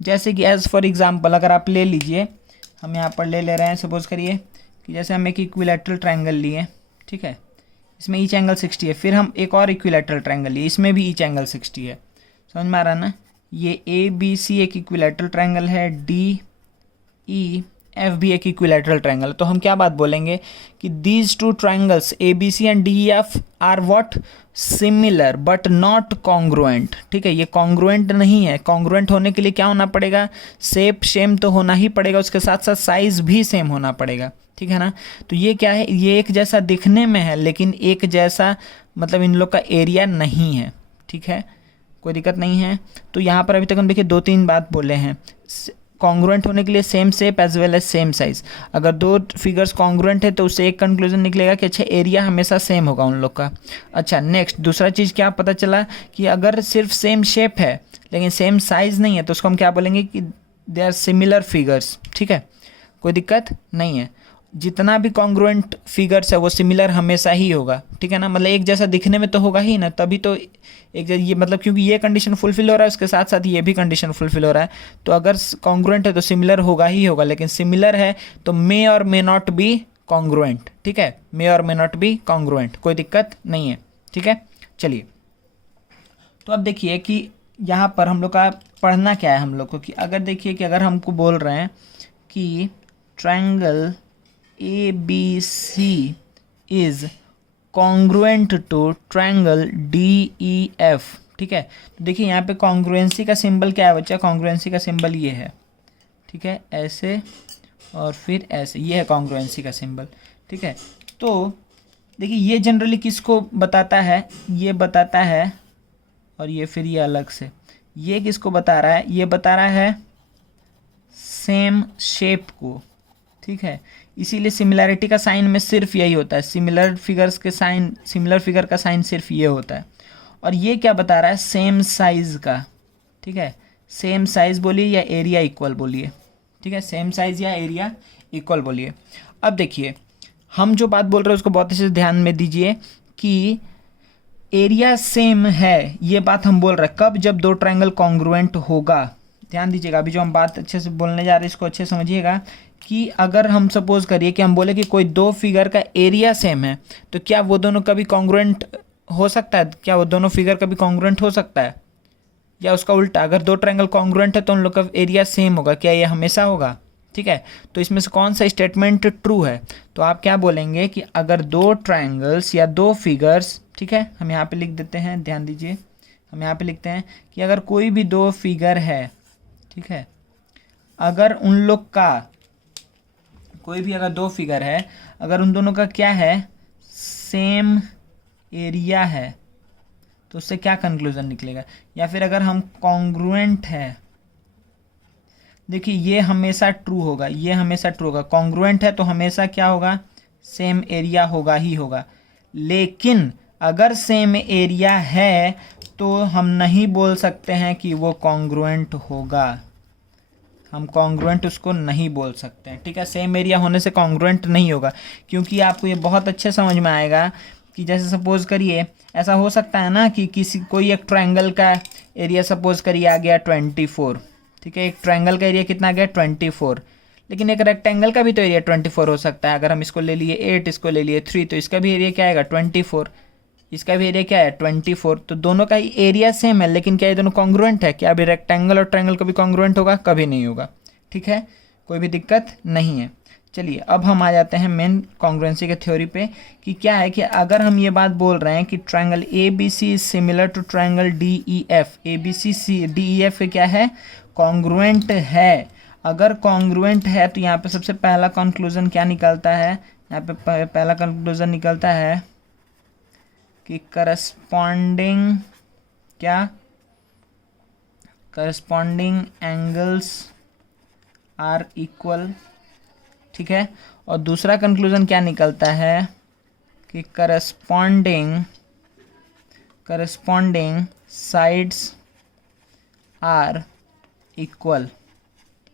जैसे कि एज फॉर एग्जाम्पल अगर आप ले लीजिए, हम यहाँ पर ले रहे हैं, सपोज करिए कि जैसे हम एक इक्विलैटरल ट्रायंगल लिए, ठीक है, इसमें ईच एंगल 60 है, फिर हम एक और इक्विलैटरल ट्रायंगल लिए, इसमें भी ईच एंगल 60 है, समझ में आ रहा है ना। ये ABC एक इक्विलैटरल ट्रायंगल है, DEF भी एक इक्विलैटरल ट्रायंगल है, तो हम क्या बात बोलेंगे कि these two triangles ABC and DEF are what, similar but not congruent, ठीक है। ये कॉन्ग्रुएंट नहीं है, कॉन्ग्रुएंट होने के लिए क्या होना पड़ेगा, शेप सेम तो होना ही पड़ेगा, उसके साथ साथ साइज भी सेम होना पड़ेगा, ठीक है ना। तो ये क्या है, ये एक जैसा दिखने में है लेकिन एक जैसा मतलब इन लोग का एरिया नहीं है, ठीक है, कोई दिक्कत नहीं है। तो यहाँ पर अभी तक हम देखिए दो तीन बात बोले हैं, कॉन्ग्रुएंट होने के लिए same shape as well as same size. अगर दो फिगर्स कॉन्ग्रुएंट है तो उससे एक कंक्लूजन निकलेगा कि अच्छा एरिया हमेशा सेम होगा उन लोग का। अच्छा, नेक्स्ट दूसरा चीज़ क्या पता चला कि अगर सिर्फ सेम शेप है लेकिन सेम साइज नहीं है तो उसको हम क्या बोलेंगे कि दे आर सिमिलर फिगर्स, ठीक है, कोई दिक्कत नहीं है। जितना भी कॉन्ग्रुएंट फिगर्स है वो सिमिलर हमेशा ही होगा, ठीक है ना, मतलब एक जैसा दिखने में तो होगा ही ना, तभी तो एक ये मतलब क्योंकि ये कंडीशन फुलफिल हो रहा है उसके साथ साथ ये भी कंडीशन फुलफिल हो रहा है, तो अगर कॉन्ग्रुएंट है तो सिमिलर होगा ही होगा, लेकिन सिमिलर है तो मे और मे नॉट बी कॉन्ग्रुएंट, ठीक है, मे और मे नॉट बी कॉन्ग्रुएंट, कोई दिक्कत नहीं है, ठीक है। चलिए, तो अब देखिए कि यहाँ पर हम लोग का पढ़ना क्या है हम लोग को, कि अगर देखिए कि अगर हमको बोल रहे हैं कि triangle ABC is congruent to triangle DEF, ठीक है। तो देखिए यहाँ पे कॉन्ग्रुएंसी का सिंबल क्या है बच्चा, कॉन्ग्रुएंसी का सिंबल ये है, ठीक है, ऐसे और फिर ऐसे, ये है कॉन्ग्रुएंसी का सिंबल, ठीक है। तो देखिए ये जनरली किसको बताता है, ये बताता है, और ये फिर ये अलग से, ये किसको बता रहा है, ये बता रहा है सेम शेप को, ठीक है। इसीलिए सिमिलैरिटी का साइन में सिर्फ यही होता है, सिमिलर फिगर्स के साइन, सिमिलर फिगर का साइन सिर्फ ये होता है। और ये क्या बता रहा है, सेम साइज का, ठीक है, सेम साइज बोलिए या एरिया इक्वल बोलिए, ठीक है, सेम साइज या एरिया इक्वल बोलिए। अब देखिए हम जो बात बोल रहे हैं उसको बहुत अच्छे से ध्यान में दीजिए कि एरिया सेम है, ये बात हम बोल रहे हैं कब, जब दो ट्रायंगल कॉन्ग्रुएंट होगा। ध्यान दीजिएगा, अभी जो हम बात अच्छे से बोलने जा रहे हैं इसको अच्छे से समझिएगा कि अगर हम सपोज करिए कि हम बोले कि कोई दो फिगर का एरिया सेम है, तो क्या वो दोनों कभी कॉन्ग्रुएंट हो सकता है, क्या वो दोनों फिगर कभी कॉन्ग्रुएंट हो सकता है, या उसका उल्टा, अगर दो ट्रायंगल कॉन्ग्रुएंट है तो उन लोग का एरिया सेम होगा, क्या ये हमेशा होगा, ठीक है। तो इसमें से कौन सा स्टेटमेंट ट्रू है, तो आप क्या बोलेंगे कि अगर दो ट्रायंगल्स या दो फिगर्स, ठीक है, हम यहाँ पे लिख देते हैं, ध्यान दीजिए, हम यहाँ पे लिखते हैं कि अगर कोई भी दो फिगर है, ठीक है, अगर उन लोग का कोई भी अगर दो फिगर है, अगर उन दोनों का क्या है, सेम एरिया है, तो उससे क्या कंक्लूजन निकलेगा, या फिर अगर हम कॉन्ग्रुएंट है, देखिए ये हमेशा ट्रू होगा, ये हमेशा ट्रू होगा, कॉन्ग्रुएंट है तो हमेशा क्या होगा, सेम एरिया होगा ही होगा। लेकिन अगर सेम एरिया है तो हम नहीं बोल सकते हैं कि वो कॉन्ग्रुएंट होगा, हम कॉन्ग्रुएंट उसको नहीं बोल सकते हैं, ठीक है। सेम एरिया होने से कॉन्ग्रुएंट नहीं होगा, क्योंकि आपको ये बहुत अच्छे समझ में आएगा कि जैसे सपोज करिए ऐसा हो सकता है ना कि किसी कोई एक ट्रायंगल का एरिया सपोज करिए आ गया 24, ठीक है, एक ट्रायंगल का एरिया कितना आ गया 24, लेकिन एक रेक्टेंगल का भी तो एरिया 24 हो सकता है। अगर हम इसको ले लिए 8, इसको ले लिए 3, तो इसका भी एरिया क्या आएगा 24, इसका भी एरिया क्या है 24। तो दोनों का ही एरिया सेम है, लेकिन क्या ये दोनों कॉन्ग्रुएंट है, क्या अभी रेक्टेंगल और ट्रायंगल कभी कॉन्ग्रुएंट होगा, कभी नहीं होगा, ठीक है, कोई भी दिक्कत नहीं है। चलिए अब हम आ जाते हैं मेन कॉन्ग्रुएंसी के थ्योरी पे कि क्या है कि अगर हम ये बात बोल रहे हैं कि triangle A B C is similar to triangle D E F, A B C D E F क्या है, कॉन्ग्रुएंट है। अगर कॉन्ग्रुएंट है तो यहाँ पे सबसे पहला कंक्लूजन क्या निकलता है, यहाँ पे पहला कंक्लूजन निकलता है कि करस्पॉन्डिंग क्या, करस्पॉन्डिंग एंगल्स आर इक्वल, ठीक है। और दूसरा कंक्लूजन क्या निकलता है कि करस्पॉन्डिंग साइड्स आर इक्वल,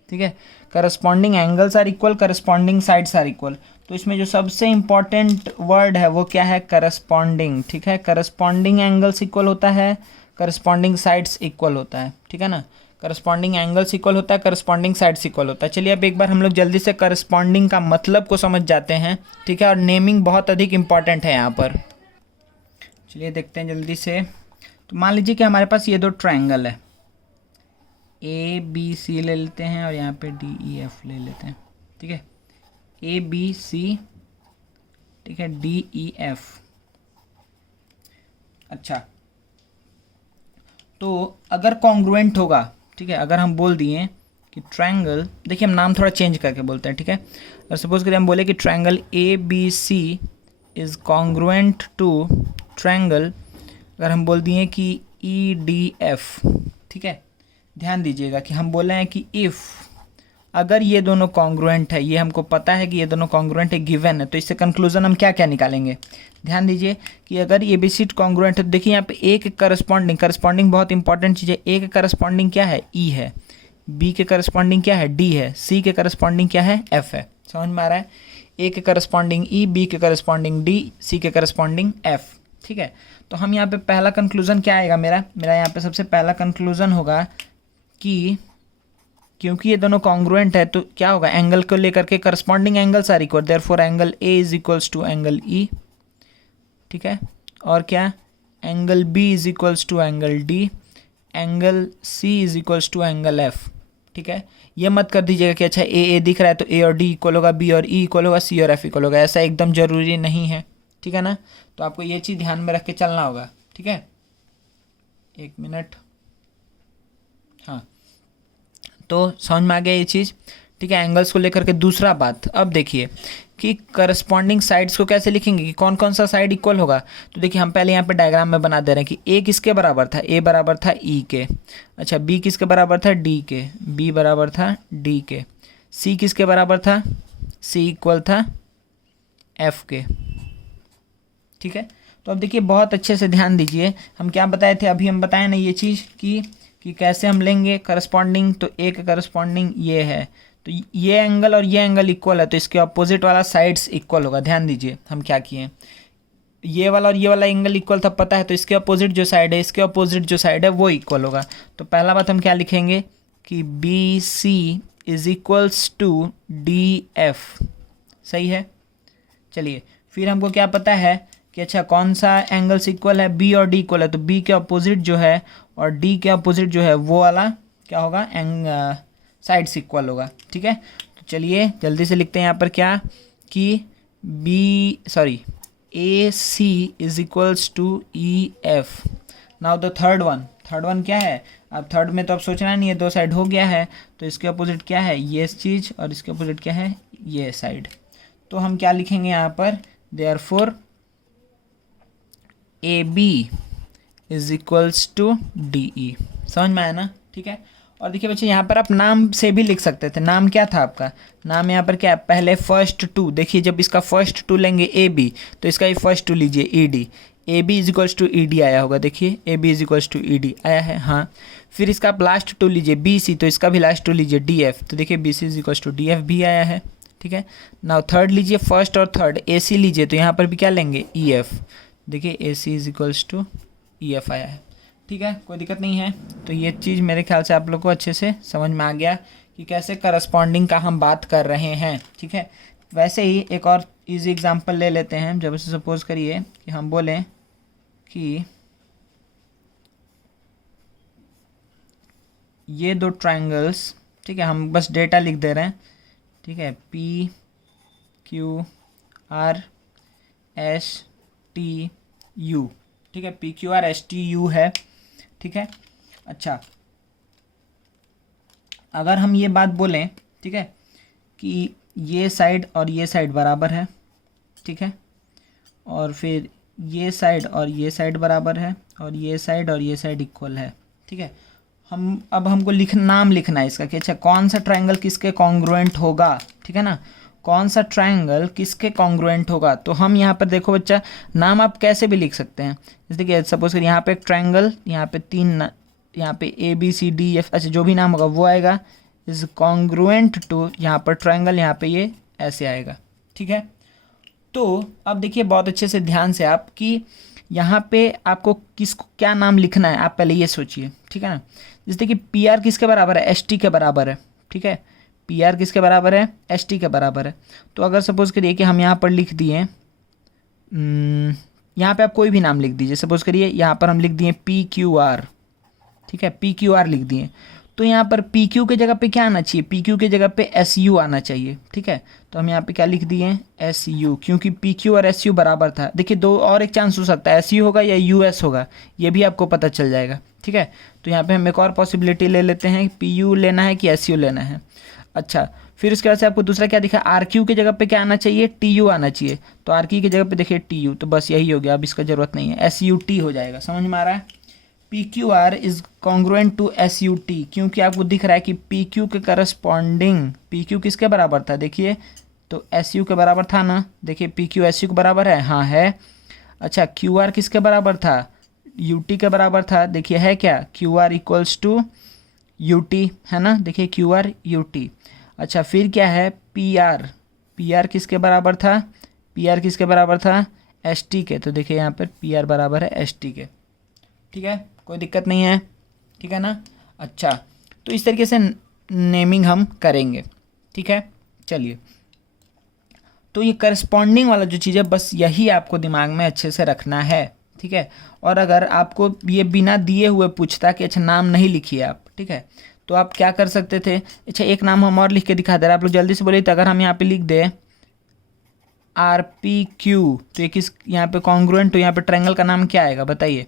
ठीक है, corresponding angles are equal, corresponding sides are equal. तो इसमें जो सबसे इंपॉर्टेंट वर्ड है वो क्या है, करस्पॉन्डिंग, ठीक है, करस्पॉन्डिंग एंगल्स इक्वल होता है, करस्पॉन्डिंग साइड्स इक्वल होता है, ठीक है ना, करस्पॉन्डिंग एंगल्स इक्वल होता है, करस्पॉन्डिंग साइड्स इक्वल होता है। चलिए अब एक बार हम लोग जल्दी से करस्पॉन्डिंग का मतलब को समझ जाते हैं, ठीक है, और नेमिंग बहुत अधिक इंपॉर्टेंट है यहाँ पर। चलिए देखते हैं जल्दी से। तो मान लीजिए कि हमारे पास ये दो ट्रायंगल है, ए बी सी ले लेते हैं और यहाँ पे डी ई एफ ले लेते हैं, ठीक है, ए बी सी, ठीक है, डी ई एफ। अच्छा, तो अगर कॉन्ग्रुएंट होगा, ठीक है, अगर हम बोल दिए कि ट्रायंगल, देखिए हम नाम थोड़ा चेंज करके बोलते हैं, ठीक है, और सपोज करिए हम बोले कि triangle A B C is congruent to triangle, अगर हम बोल दिए कि ई डी एफ, ठीक है, ध्यान दीजिएगा कि हम बोले हैं कि इफ़ अगर ये दोनों कॉन्ग्रुएंट है, ये हमको पता है कि ये दोनों कॉन्ग्रुएंट है, गिवन है, तो इससे कंक्लूजन हम क्या क्या निकालेंगे। ध्यान दीजिए कि अगर ये बी सी कॉन्ग्रुएंट है तो देखिए यहाँ पे ए के करस्पॉन्डिंग बहुत इंपॉर्टेंट चीज़ है, ए के करस्पॉन्डिंग क्या है, ई है, बी के करस्पॉन्डिंग क्या है, डी है, सी के करस्पॉन्डिंग क्या है, एफ है। समझ में आ रहा है, ए के करस्पॉन्डिंग ई, बी के करस्पॉन्डिंग डी, सी के करस्पॉन्डिंग एफ, ठीक है। तो हम यहाँ पे पहला कंक्लूजन क्या आएगा, मेरा यहाँ पे सबसे पहला कंक्लूजन होगा कि क्योंकि ये दोनों कॉन्ग्रुएंट है तो क्या होगा, एंगल को लेकर के corresponding angles are equal, therefore angle A is equals to angle E, ठीक है, और क्या, angle B is equals to angle D, angle C is equals to angle F, ठीक है। ये मत कर दीजिएगा कि अच्छा ए दिख रहा है तो ए और डी इक्वल होगा, बी और ई इक्वल होगा, सी और एफ इक्वल होगा, ऐसा एकदम जरूरी नहीं है, ठीक है ना। तो आपको ये चीज़ ध्यान में रख के चलना होगा, ठीक है। एक मिनट, हाँ, तो समझ में आ गया ये चीज़, ठीक है। एंगल्स को लेकर के दूसरा बात, अब देखिए कि करस्पॉन्डिंग साइड्स को कैसे लिखेंगे कि कौन कौन सा साइड इक्वल होगा। तो देखिए हम पहले यहाँ पे डायग्राम में बना दे रहे हैं कि ए किसके बराबर था, ए बराबर था ई के, अच्छा बी किसके बराबर था, डी के, बी बराबर था डी के, सी किसके बराबर था, सी इक्वल था एफ के, ठीक है। तो अब देखिए बहुत अच्छे से ध्यान दीजिए, हम क्या बताए थे अभी, हम बताए ना ये चीज़ कि कैसे हम लेंगे करस्पॉन्डिंग। तो ए का करस्पॉन्डिंग ये है, तो ये एंगल और ये एंगल इक्वल है, तो इसके अपोजिट वाला साइड्स इक्वल होगा। ध्यान दीजिए हम क्या किए, ये वाला और ये वाला एंगल इक्वल था पता है, तो इसके अपोजिट जो साइड है, इसके अपोजिट जो साइड है वो इक्वल होगा। तो पहला बात हम क्या लिखेंगे कि B C is equals to D F, सही है। चलिए फिर हमको क्या पता है कि अच्छा कौन सा एंगल्स इक्वल है, बी और डी इक्वल है, तो बी के अपोजिट जो है और डी के अपोजिट जो है वो वाला क्या होगा, साइड्स इक्वल होगा, ठीक है। तो चलिए जल्दी से लिखते हैं यहाँ पर क्या कि A C is equals to E F. Now the third one क्या है, अब थर्ड में तो अब सोचना नहीं है, दो साइड हो गया है, तो इसके अपोजिट क्या है ये चीज़ और इसके अपोजिट क्या है ये साइड। तो हम क्या लिखेंगे यहाँ पर, therefore A B is equals to D E. समझ में आया ना, ठीक है। और देखिए बच्चे यहाँ पर आप नाम से भी लिख सकते थे, नाम क्या था आपका, नाम यहाँ पर क्या है, पहले फर्स्ट टू, देखिए जब इसका फर्स्ट टू लेंगे ए बी, तो इसका ही फर्स्ट टू लीजिए E D, A B is equals to E D आया होगा, देखिए A B is equals to E D आया है, हाँ। फिर इसका आप लास्ट टू लीजिए बी सी, तो इसका भी लास्ट टू लीजिए डी एफ, तो देखिए B C is equals to D F भी आया है, ठीक है। नाउ थर्ड लीजिए, फर्स्ट और थर्ड ए सी लीजिए, तो यहाँ पर भी क्या लेंगे ई एफ, देखिए A C is equals to E F आया है, ठीक है, कोई दिक्कत नहीं है। तो ये चीज़ मेरे ख्याल से आप लोग को अच्छे से समझ में आ गया कि कैसे करस्पॉन्डिंग का हम बात कर रहे हैं, ठीक है। वैसे ही एक और इजी एग्जांपल ले लेते हैं, जब से सपोज करिए कि हम बोलें कि ये दो ट्रायंगल्स, ठीक है, हम बस डेटा लिख दे रहे हैं, ठीक है, P Q R S T U, ठीक है, P Q R S T U है, ठीक है। अच्छा अगर हम ये बात बोलें, ठीक है, कि ये साइड और ये साइड बराबर है, ठीक है, और फिर ये साइड और ये साइड बराबर है, और ये साइड और ये साइड इक्वल है, ठीक है। अब हमको नाम लिखना है इसका कि अच्छा कौन सा ट्रायंगल किसके कॉन्ग्रुएंट होगा, ठीक है ना, कौन सा ट्रायंगल किसके कॉन्ग्रुएंट होगा। तो हम यहाँ पर देखो बच्चा, नाम आप कैसे भी लिख सकते हैं, जैसे कि सपोज करिए यहाँ पे एक ट्रायंगल, यहाँ पे यहाँ पे A B C D F, अच्छा जो भी नाम होगा वो आएगा, इज कॉन्ग्रुएंट टू यहाँ पर ट्रायंगल, यहाँ पे ये ऐसे आएगा, ठीक है। तो अब देखिए बहुत अच्छे से ध्यान से आप कि यहाँ पे आपको किसको क्या नाम लिखना है, आप पहले ये सोचिए, ठीक है ना। जैसे कि पी आर किसके बराबर है, एस टी के बराबर है, ठीक है, पी आर किसके बराबर है, एस टी के बराबर है। तो अगर सपोज करिए कि हम यहाँ पर लिख दिए, यहाँ पे आप कोई भी नाम लिख दीजिए, सपोज करिए यहाँ पर हम लिख दिए पी क्यू आर, ठीक है, पी क्यू आर लिख दिए, तो यहाँ पर पी क्यू के जगह पे क्या आना चाहिए, पी क्यू के जगह पे एस यू आना चाहिए, ठीक है। तो हम यहाँ पे क्या लिख दिए, एस यू, क्योंकि पी क्यू और एस यू बराबर था। देखिए दो और एक चांस हो सकता है, एस यू होगा या यू एस होगा, ये भी आपको पता चल जाएगा, ठीक है। तो यहाँ पे हम एक और पॉसिबिलिटी ले लेते हैं, पी यू लेना है कि एस यू लेना है। अच्छा फिर उसके बाद से आपको दूसरा क्या दिखा, आर क्यू की जगह पे क्या आना चाहिए, टी यू आना चाहिए, तो आर क्यू की जगह पे देखिए टी यू, तो बस यही हो गया, अब इसका ज़रूरत नहीं है, एस यू टी हो जाएगा। समझ में आ रहा है, P Q R is congruent to S U T, क्योंकि आपको दिख रहा है कि पी क्यू के करस्पॉन्डिंग, पी क्यू किसके बराबर था, देखिए तो एस यू के बराबर था ना, देखिए पी क्यू एस यू के बराबर है, हाँ है। अच्छा क्यू आर किसके बराबर था, यू टी के बराबर था, देखिए है क्या, Q R equals to U T, है ना, देखिए क्यू आर यू टी। अच्छा फिर क्या है, पी आर किसके बराबर था, पी आर किसके बराबर था, एस टी के, तो देखिए यहाँ पर पी आर बराबर है एस टी के, ठीक है, कोई दिक्कत नहीं है, ठीक है ना। अच्छा तो इस तरीके से नेमिंग हम करेंगे, ठीक है। चलिए तो ये करस्पॉन्डिंग वाला जो चीज़ है बस यही आपको दिमाग में अच्छे से रखना है, ठीक है। और अगर आपको ये बिना दिए हुए पूछता कि अच्छा नाम नहीं लिखिए आप, ठीक है, तो आप क्या कर सकते थे, अच्छा एक नाम हम और लिख के दिखा दे रहे, आप लोग जल्दी से बोलिए। तो अगर हम यहाँ पे लिख दें आर पी क्यू, तो ये किस यहाँ पे कॉन्ग्रुएंट, तो यहाँ पे ट्रायंगल का नाम क्या आएगा बताइए,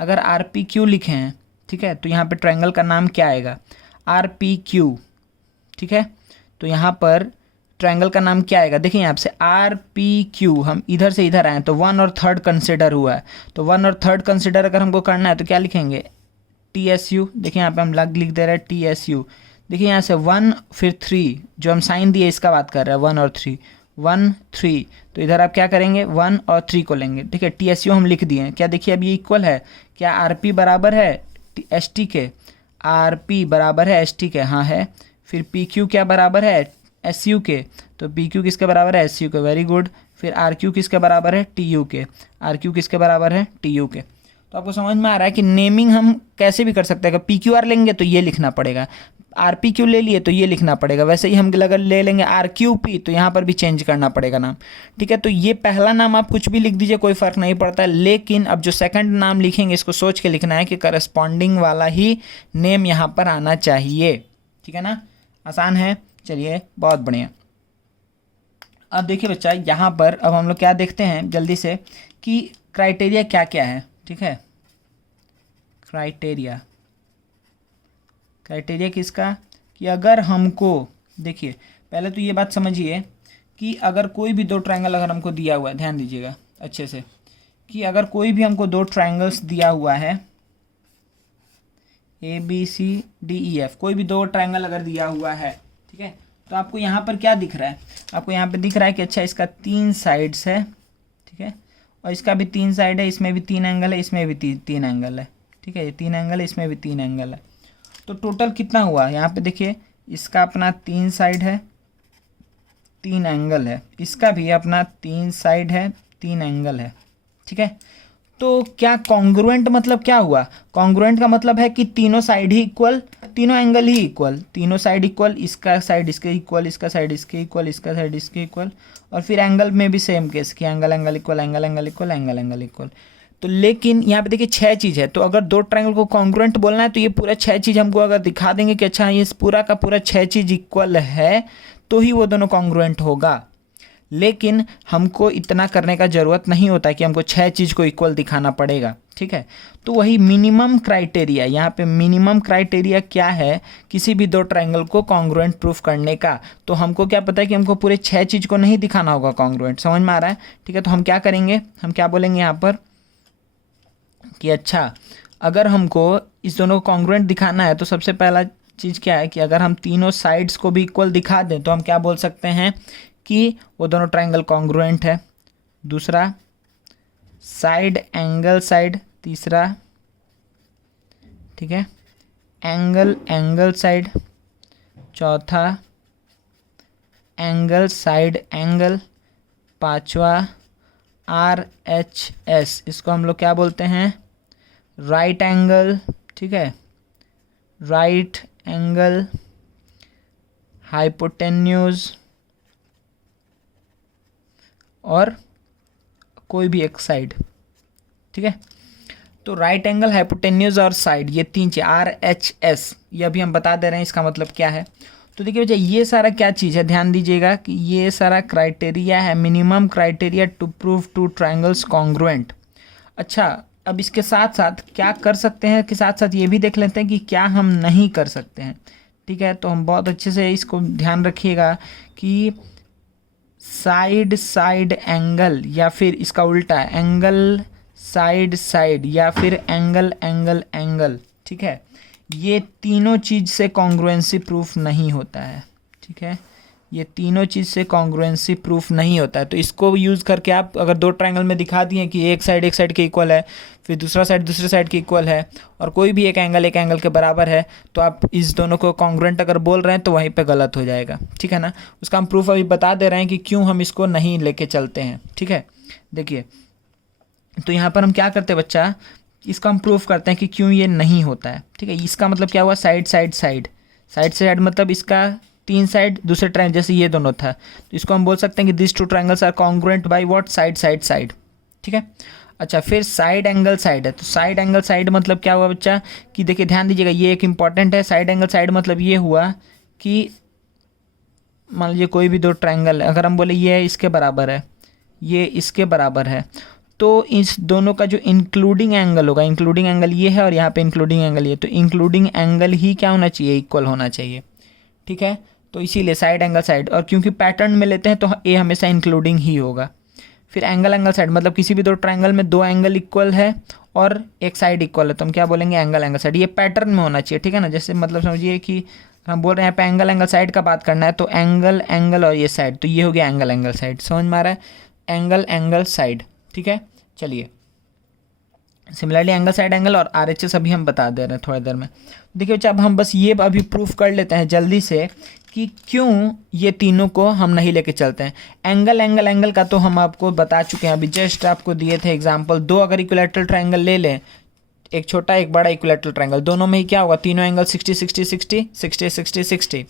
अगर आर पी क्यू लिखे हैं, ठीक है, तो यहाँ पे ट्रायंगल का नाम क्या आएगा, आर पी क्यू, ठीक है। तो यहाँ पर ट्रायंगल का नाम क्या आएगा, देखिए यहाँ से आर पी क्यू, हम इधर से इधर आए तो 1 और 3rd कंसिडर हुआ है, तो 1 और 3rd कंसिडर अगर हमको करना है तो क्या लिखेंगे, टी एस यू। देखिए यहाँ पे हम लिख दे रहे हैं टी एस यू। देखिए यहाँ से 1 फिर 3, जो हम साइन दिए इसका बात कर रहे हैं, 1 और 3, 1 3, तो इधर आप क्या करेंगे 1 और 3 को लेंगे, ठीक है। टी एस यू हम लिख दिए हैं। क्या देखिए अब ये इक्वल है, क्या आर पी बराबर है एस टी के, आर पी बराबर है एस टी के, हाँ है। फिर पी क्यू क्या बराबर है एस यू के, तो पी क्यू किसके बराबर है एस यू के, वेरी गुड। फिर आर क्यू किसके बराबर है टी यू के, आर क्यू किसके बराबर है टी यू के। तो आपको समझ में आ रहा है कि नेमिंग हम कैसे भी कर सकते हैं। अगर पी क्यू आर लेंगे तो ये लिखना पड़ेगा, आर पी क्यू ले लिए तो ये लिखना पड़ेगा, वैसे ही हम अगर ले लेंगे आर क्यू पी तो यहाँ पर भी चेंज करना पड़ेगा नाम, ठीक है। तो ये पहला नाम आप कुछ भी लिख दीजिए, कोई फ़र्क नहीं पड़ता है, लेकिन अब जो सेकंड नाम लिखेंगे इसको सोच के लिखना है कि करस्पॉन्डिंग वाला ही नेम यहाँ पर आना चाहिए, ठीक है ना। आसान है, चलिए बहुत बढ़िया। अब देखिए बच्चा, यहाँ पर अब हम लोग क्या देखते हैं जल्दी से कि क्राइटेरिया क्या क्या है, ठीक है। क्राइटेरिया किसका, कि अगर हमको, देखिए पहले तो ये बात समझिए कि अगर कोई भी दो ट्रायंगल अगर हमको दिया हुआ है, ध्यान दीजिएगा अच्छे से, कि अगर कोई भी हमको दो ट्रायंगल्स दिया हुआ है A B C D E F, कोई भी दो ट्रायंगल अगर दिया हुआ है, ठीक है, तो आपको यहाँ पर क्या दिख रहा है, आपको यहाँ पे दिख रहा है कि अच्छा इसका 3 साइड्स है, ठीक है, और इसका भी 3 साइड है, इसमें भी 3 एंगल है, इसमें भी 3 एंगल है, ठीक है, ये 3 एंगल है, इसमें भी 3 एंगल है। तो टोटल कितना हुआ, यहाँ पे देखिए इसका अपना 3 साइड है, 3 एंगल है, इसका भी अपना 3 साइड है, 3 एंगल है, ठीक है। तो क्या कॉन्ग्रुएंट मतलब क्या हुआ, कॉन्ग्रुएंट का मतलब है कि तीनों साइड ही इक्वल, तीनों एंगल ही इक्वल, तीनों साइड इक्वल, इसका साइड इसके इक्वल, इसका साइड इसके इक्वल, इसका साइड इसके इक्वल, और फिर एंगल में भी सेम केस कि angle angle equal, angle angle equal, angle angle equal. तो लेकिन यहाँ पे देखिए 6 चीज़ है, तो अगर दो ट्रायंगल को कॉन्ग्रुएंट बोलना है तो ये पूरा 6 चीज़ हमको अगर दिखा देंगे कि अच्छा ये पूरा का पूरा 6 चीज़ इक्वल है तो ही वो दोनों कॉन्ग्रुएंट होगा। लेकिन हमको इतना करने का ज़रूरत नहीं होता कि हमको 6 चीज़ को इक्वल दिखाना पड़ेगा, ठीक है। तो वही मिनिमम क्राइटेरिया, यहाँ पे मिनिमम क्राइटेरिया क्या है किसी भी दो ट्रायंगल को कॉन्ग्रुएंट प्रूफ करने का, तो हमको क्या पता है कि हमको पूरे 6 चीज़ को नहीं दिखाना होगा कॉन्ग्रुएंट, समझ में आ रहा है, ठीक है। तो हम क्या करेंगे, हम क्या बोलेंगे यहाँ पर कि अच्छा अगर हमको इस दोनों को कॉन्ग्रुएंट दिखाना है तो सबसे पहला चीज़ क्या है कि अगर हम तीनों साइड्स को भी इक्वल दिखा दें तो हम क्या बोल सकते हैं कि वो दोनों ट्रायंगल कॉन्ग्रुएंट है। दूसरा साइड एंगल साइड, तीसरा ठीक है एंगल एंगल साइड, चौथा एंगल साइड एंगल, पांचवा आर एच एस, इसको हम लोग क्या बोलते हैं राइट एंगल, ठीक है, राइट एंगल हाइपोटेन्यूज और कोई भी एक साइड, ठीक है। तो राइट एंगल हाइपोटेन्यूज और साइड, ये 3 चीज आर एच एस, ये अभी हम बता दे रहे हैं इसका मतलब क्या है। तो देखिए बच्चा ये सारा क्या चीज़ है, ध्यान दीजिएगा कि ये सारा क्राइटेरिया है, minimum criteria to prove 2 triangles congruent. अच्छा अब इसके साथ साथ क्या कर सकते हैं, के साथ साथ ये भी देख लेते हैं कि क्या हम नहीं कर सकते हैं, ठीक है। तो हम बहुत अच्छे से इसको ध्यान रखिएगा कि साइड साइड एंगल या फिर इसका उल्टा एंगल साइड साइड या फिर एंगल एंगल एंगल, ठीक है, ये तीनों चीज़ से कॉन्ग्रुएंसी प्रूफ नहीं होता है, ठीक है, ये तीनों चीज़ से कॉन्ग्रुएंसी प्रूफ नहीं होता है। तो इसको यूज़ करके आप अगर दो ट्रायंगल में दिखा दिए कि एक साइड के इक्वल है, फिर दूसरा साइड दूसरे साइड के इक्वल है, और कोई भी एक एंगल के बराबर है, तो आप इस दोनों को कॉन्ग्रुएंट अगर बोल रहे हैं तो वहीं पे गलत हो जाएगा, ठीक है ना। उसका हम प्रूफ अभी बता दे रहे हैं कि क्यों हम इसको नहीं लेके चलते हैं, ठीक है। देखिए तो यहाँ पर हम क्या करते हैं बच्चा, इसका हम प्रूफ करते हैं कि क्यों ये नहीं होता है, ठीक है। इसका मतलब क्या हुआ, साइड साइड साइड, साइड से साइड मतलब इसका 3 साइड, दूसरे ट्रायंगल जैसे ये दोनों था, तो इसको हम बोल सकते हैं कि this 2 triangles are congruent by what, side side side, ठीक है। अच्छा फिर साइड एंगल साइड है, तो साइड एंगल साइड मतलब क्या हुआ बच्चा कि देखिए ध्यान दीजिएगा ये एक इंपॉर्टेंट है। साइड एंगल साइड मतलब ये हुआ कि मान लीजिए कोई भी दो ट्रायंगल है, अगर हम बोले ये इसके बराबर है, ये इसके बराबर है, तो इस दोनों का जो इंक्लूडिंग एंगल होगा, इंक्लूडिंग एंगल ये है और यहाँ पे इंक्लूडिंग एंगल ये, तो इंक्लूडिंग एंगल ही क्या होना चाहिए, इक्वल होना चाहिए। ठीक है, तो इसीलिए साइड एंगल साइड, और क्योंकि पैटर्न में लेते हैं तो ए हमेशा इंक्लूडिंग ही होगा। फिर एंगल एंगल साइड, मतलब किसी भी दो ट्रायंगल में दो एंगल इक्वल है और एक साइड इक्वल है तो हम क्या बोलेंगे, एंगल एंगल साइड। ये पैटर्न में होना चाहिए, ठीक है ना। जैसे मतलब समझिए कि हम बोल रहे हैं यहाँ पे एंगल एंगल साइड का बात करना है, तो एंगल एंगल और ये साइड, तो ये हो गया एंगल एंगल साइड। समझ में आ रहा है, एंगल एंगल साइड। ठीक है, चलिए सिमिलरली एंगल साइड एंगल और RHS अभी हम बता दे रहे हैं थोड़ी देर में। देखिए बच्चा, अब हम बस ये अभी प्रूफ कर लेते हैं जल्दी से कि क्यों ये तीनों को हम नहीं लेके चलते हैं। एंगल एंगल एंगल का तो हम आपको बता चुके हैं, अभी जस्ट आपको दिए थे एग्जांपल। दो अगर इक्विलैटरल ट्रायंगल ले लें, एक छोटा एक बड़ा इक्विलैटरल ट्रायंगल, दोनों में ही क्या होगा, तीनों एंगल 60 60 60 60 60 60।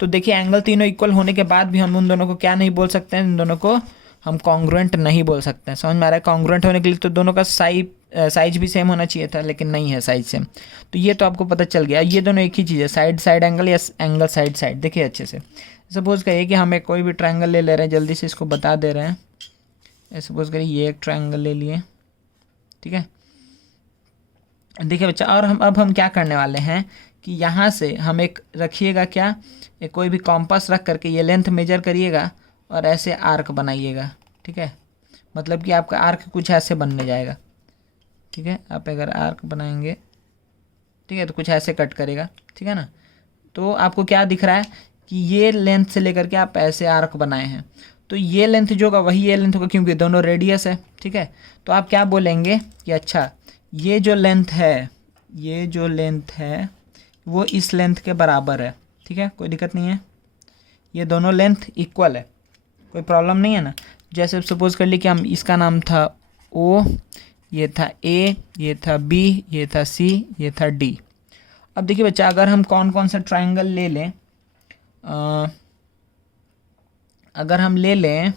तो देखिए एंगल तीनों इक्वल होने के बाद भी हम उन दोनों को क्या नहीं बोल सकते हैं, इन दोनों को हम कॉन्ग्रुएंट नहीं बोल सकते हैं। समझ में आ रहा है, कॉन्ग्रुएंट होने के लिए तो दोनों का साइज भी सेम होना चाहिए था, लेकिन नहीं है साइज सेम। तो ये तो आपको पता चल गया, ये दोनों एक ही चीज़ है, साइड साइड एंगल या एंगल साइड साइड। देखिए अच्छे से, सपोज करिए कि हमें कोई भी ट्रायंगल ले ले रहे हैं, जल्दी से इसको बता दे रहे हैं। सपोज करिए ये एक ट्रायंगल ले लिए, ठीक है। देखिए बच्चा, और अब हम क्या करने वाले हैं कि यहाँ से हम एक रखिएगा क्या, एक कोई भी कॉम्पास रख करके ये लेंथ मेजर करिएगा और ऐसे आर्क बनाइएगा। ठीक है, मतलब कि आपका आर्क कुछ ऐसे बनने जाएगा। ठीक है, आप अगर आर्क बनाएंगे, ठीक है, तो कुछ ऐसे कट करेगा। ठीक है ना, तो आपको क्या दिख रहा है कि ये लेंथ से लेकर के आप ऐसे आर्क बनाए हैं, तो ये लेंथ जो होगा वही ये लेंथ होगा, क्योंकि दोनों रेडियस है। ठीक है, तो आप क्या बोलेंगे कि अच्छा ये जो लेंथ है, ये जो लेंथ है वो इस लेंथ के बराबर है। ठीक है, कोई दिक्कत नहीं है, ये दोनों लेंथ इक्वल है, कोई प्रॉब्लम नहीं है ना। जैसे सपोज कर ली कि हम, इसका नाम था O, ये था A, ये था B, ये था C, ये था D। अब देखिए बच्चा, अगर हम कौन कौन सा ट्रायंगल ले लें, अगर हम ले लें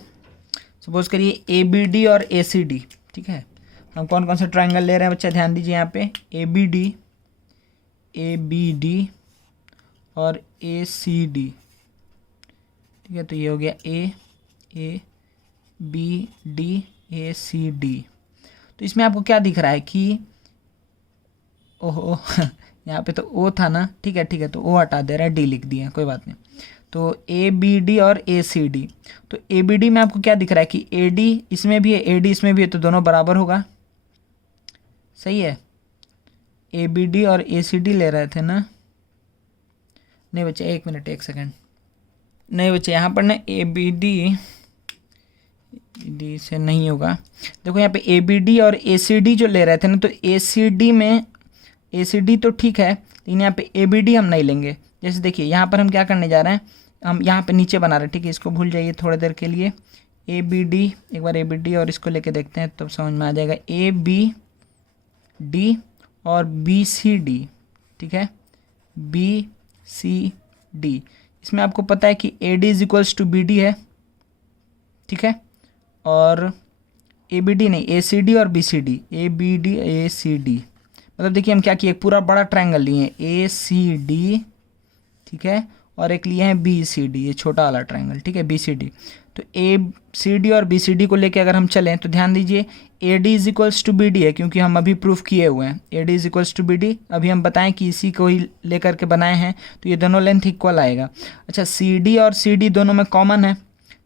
सपोज करिए ABD और ACD। ठीक है, हम कौन कौन सा ट्रायंगल ले रहे हैं बच्चा, ध्यान दीजिए यहाँ पे, ABD और ACD। ठीक है, तो ये हो गया ABD ACD। तो इसमें आपको क्या दिख रहा है कि ओहो यहाँ पे तो O था ना। ठीक है, तो O हटा दे रहा है, D लिख दिया, कोई बात नहीं। तो ABD और ACD, तो ABD में आपको क्या दिख रहा है कि AD इसमें भी है, AD इसमें भी है, तो दोनों बराबर होगा। सही है, ABD और ACD ले रहे थे ना, नहीं बच्चे एक मिनट एक सेकेंड, नहीं बच्चे यहाँ पर ना ABD से नहीं होगा। देखो यहाँ पे ABD और ACD जो ले रहे थे ना, तो ACD में ACD तो ठीक है, लेकिन यहाँ पे ABD हम नहीं लेंगे। जैसे देखिए यहाँ पर हम क्या करने जा रहे हैं, हम यहाँ पे नीचे बना रहे हैं। ठीक है, इसको भूल जाइए थोड़ी देर के लिए। ABD, एक बार ABD और इसको लेके देखते हैं तब समझ में आ जाएगा। ABD और BCD, ठीक है, BCD, इसमें आपको पता है कि AD is equals to BD है। ठीक है, और ABD नहीं, ACD और BCD, ABD ACD, मतलब देखिए हम क्या किए, पूरा बड़ा ट्रायंगल लिए ACD, ठीक है, और एक लिए हैं BCD, ये छोटा वाला ट्रायंगल। ठीक है, BCD। तो ACD और BCD को लेके अगर हम चलें तो ध्यान दीजिए AD is equals to BD है, क्योंकि हम अभी प्रूफ किए हुए हैं AD is equals to BD। अभी हम बताएं कि इसी को ही लेकर के बनाए हैं, तो ये दोनों लेंथ इक्वल आएगा। अच्छा, CD और CD दोनों में कॉमन है,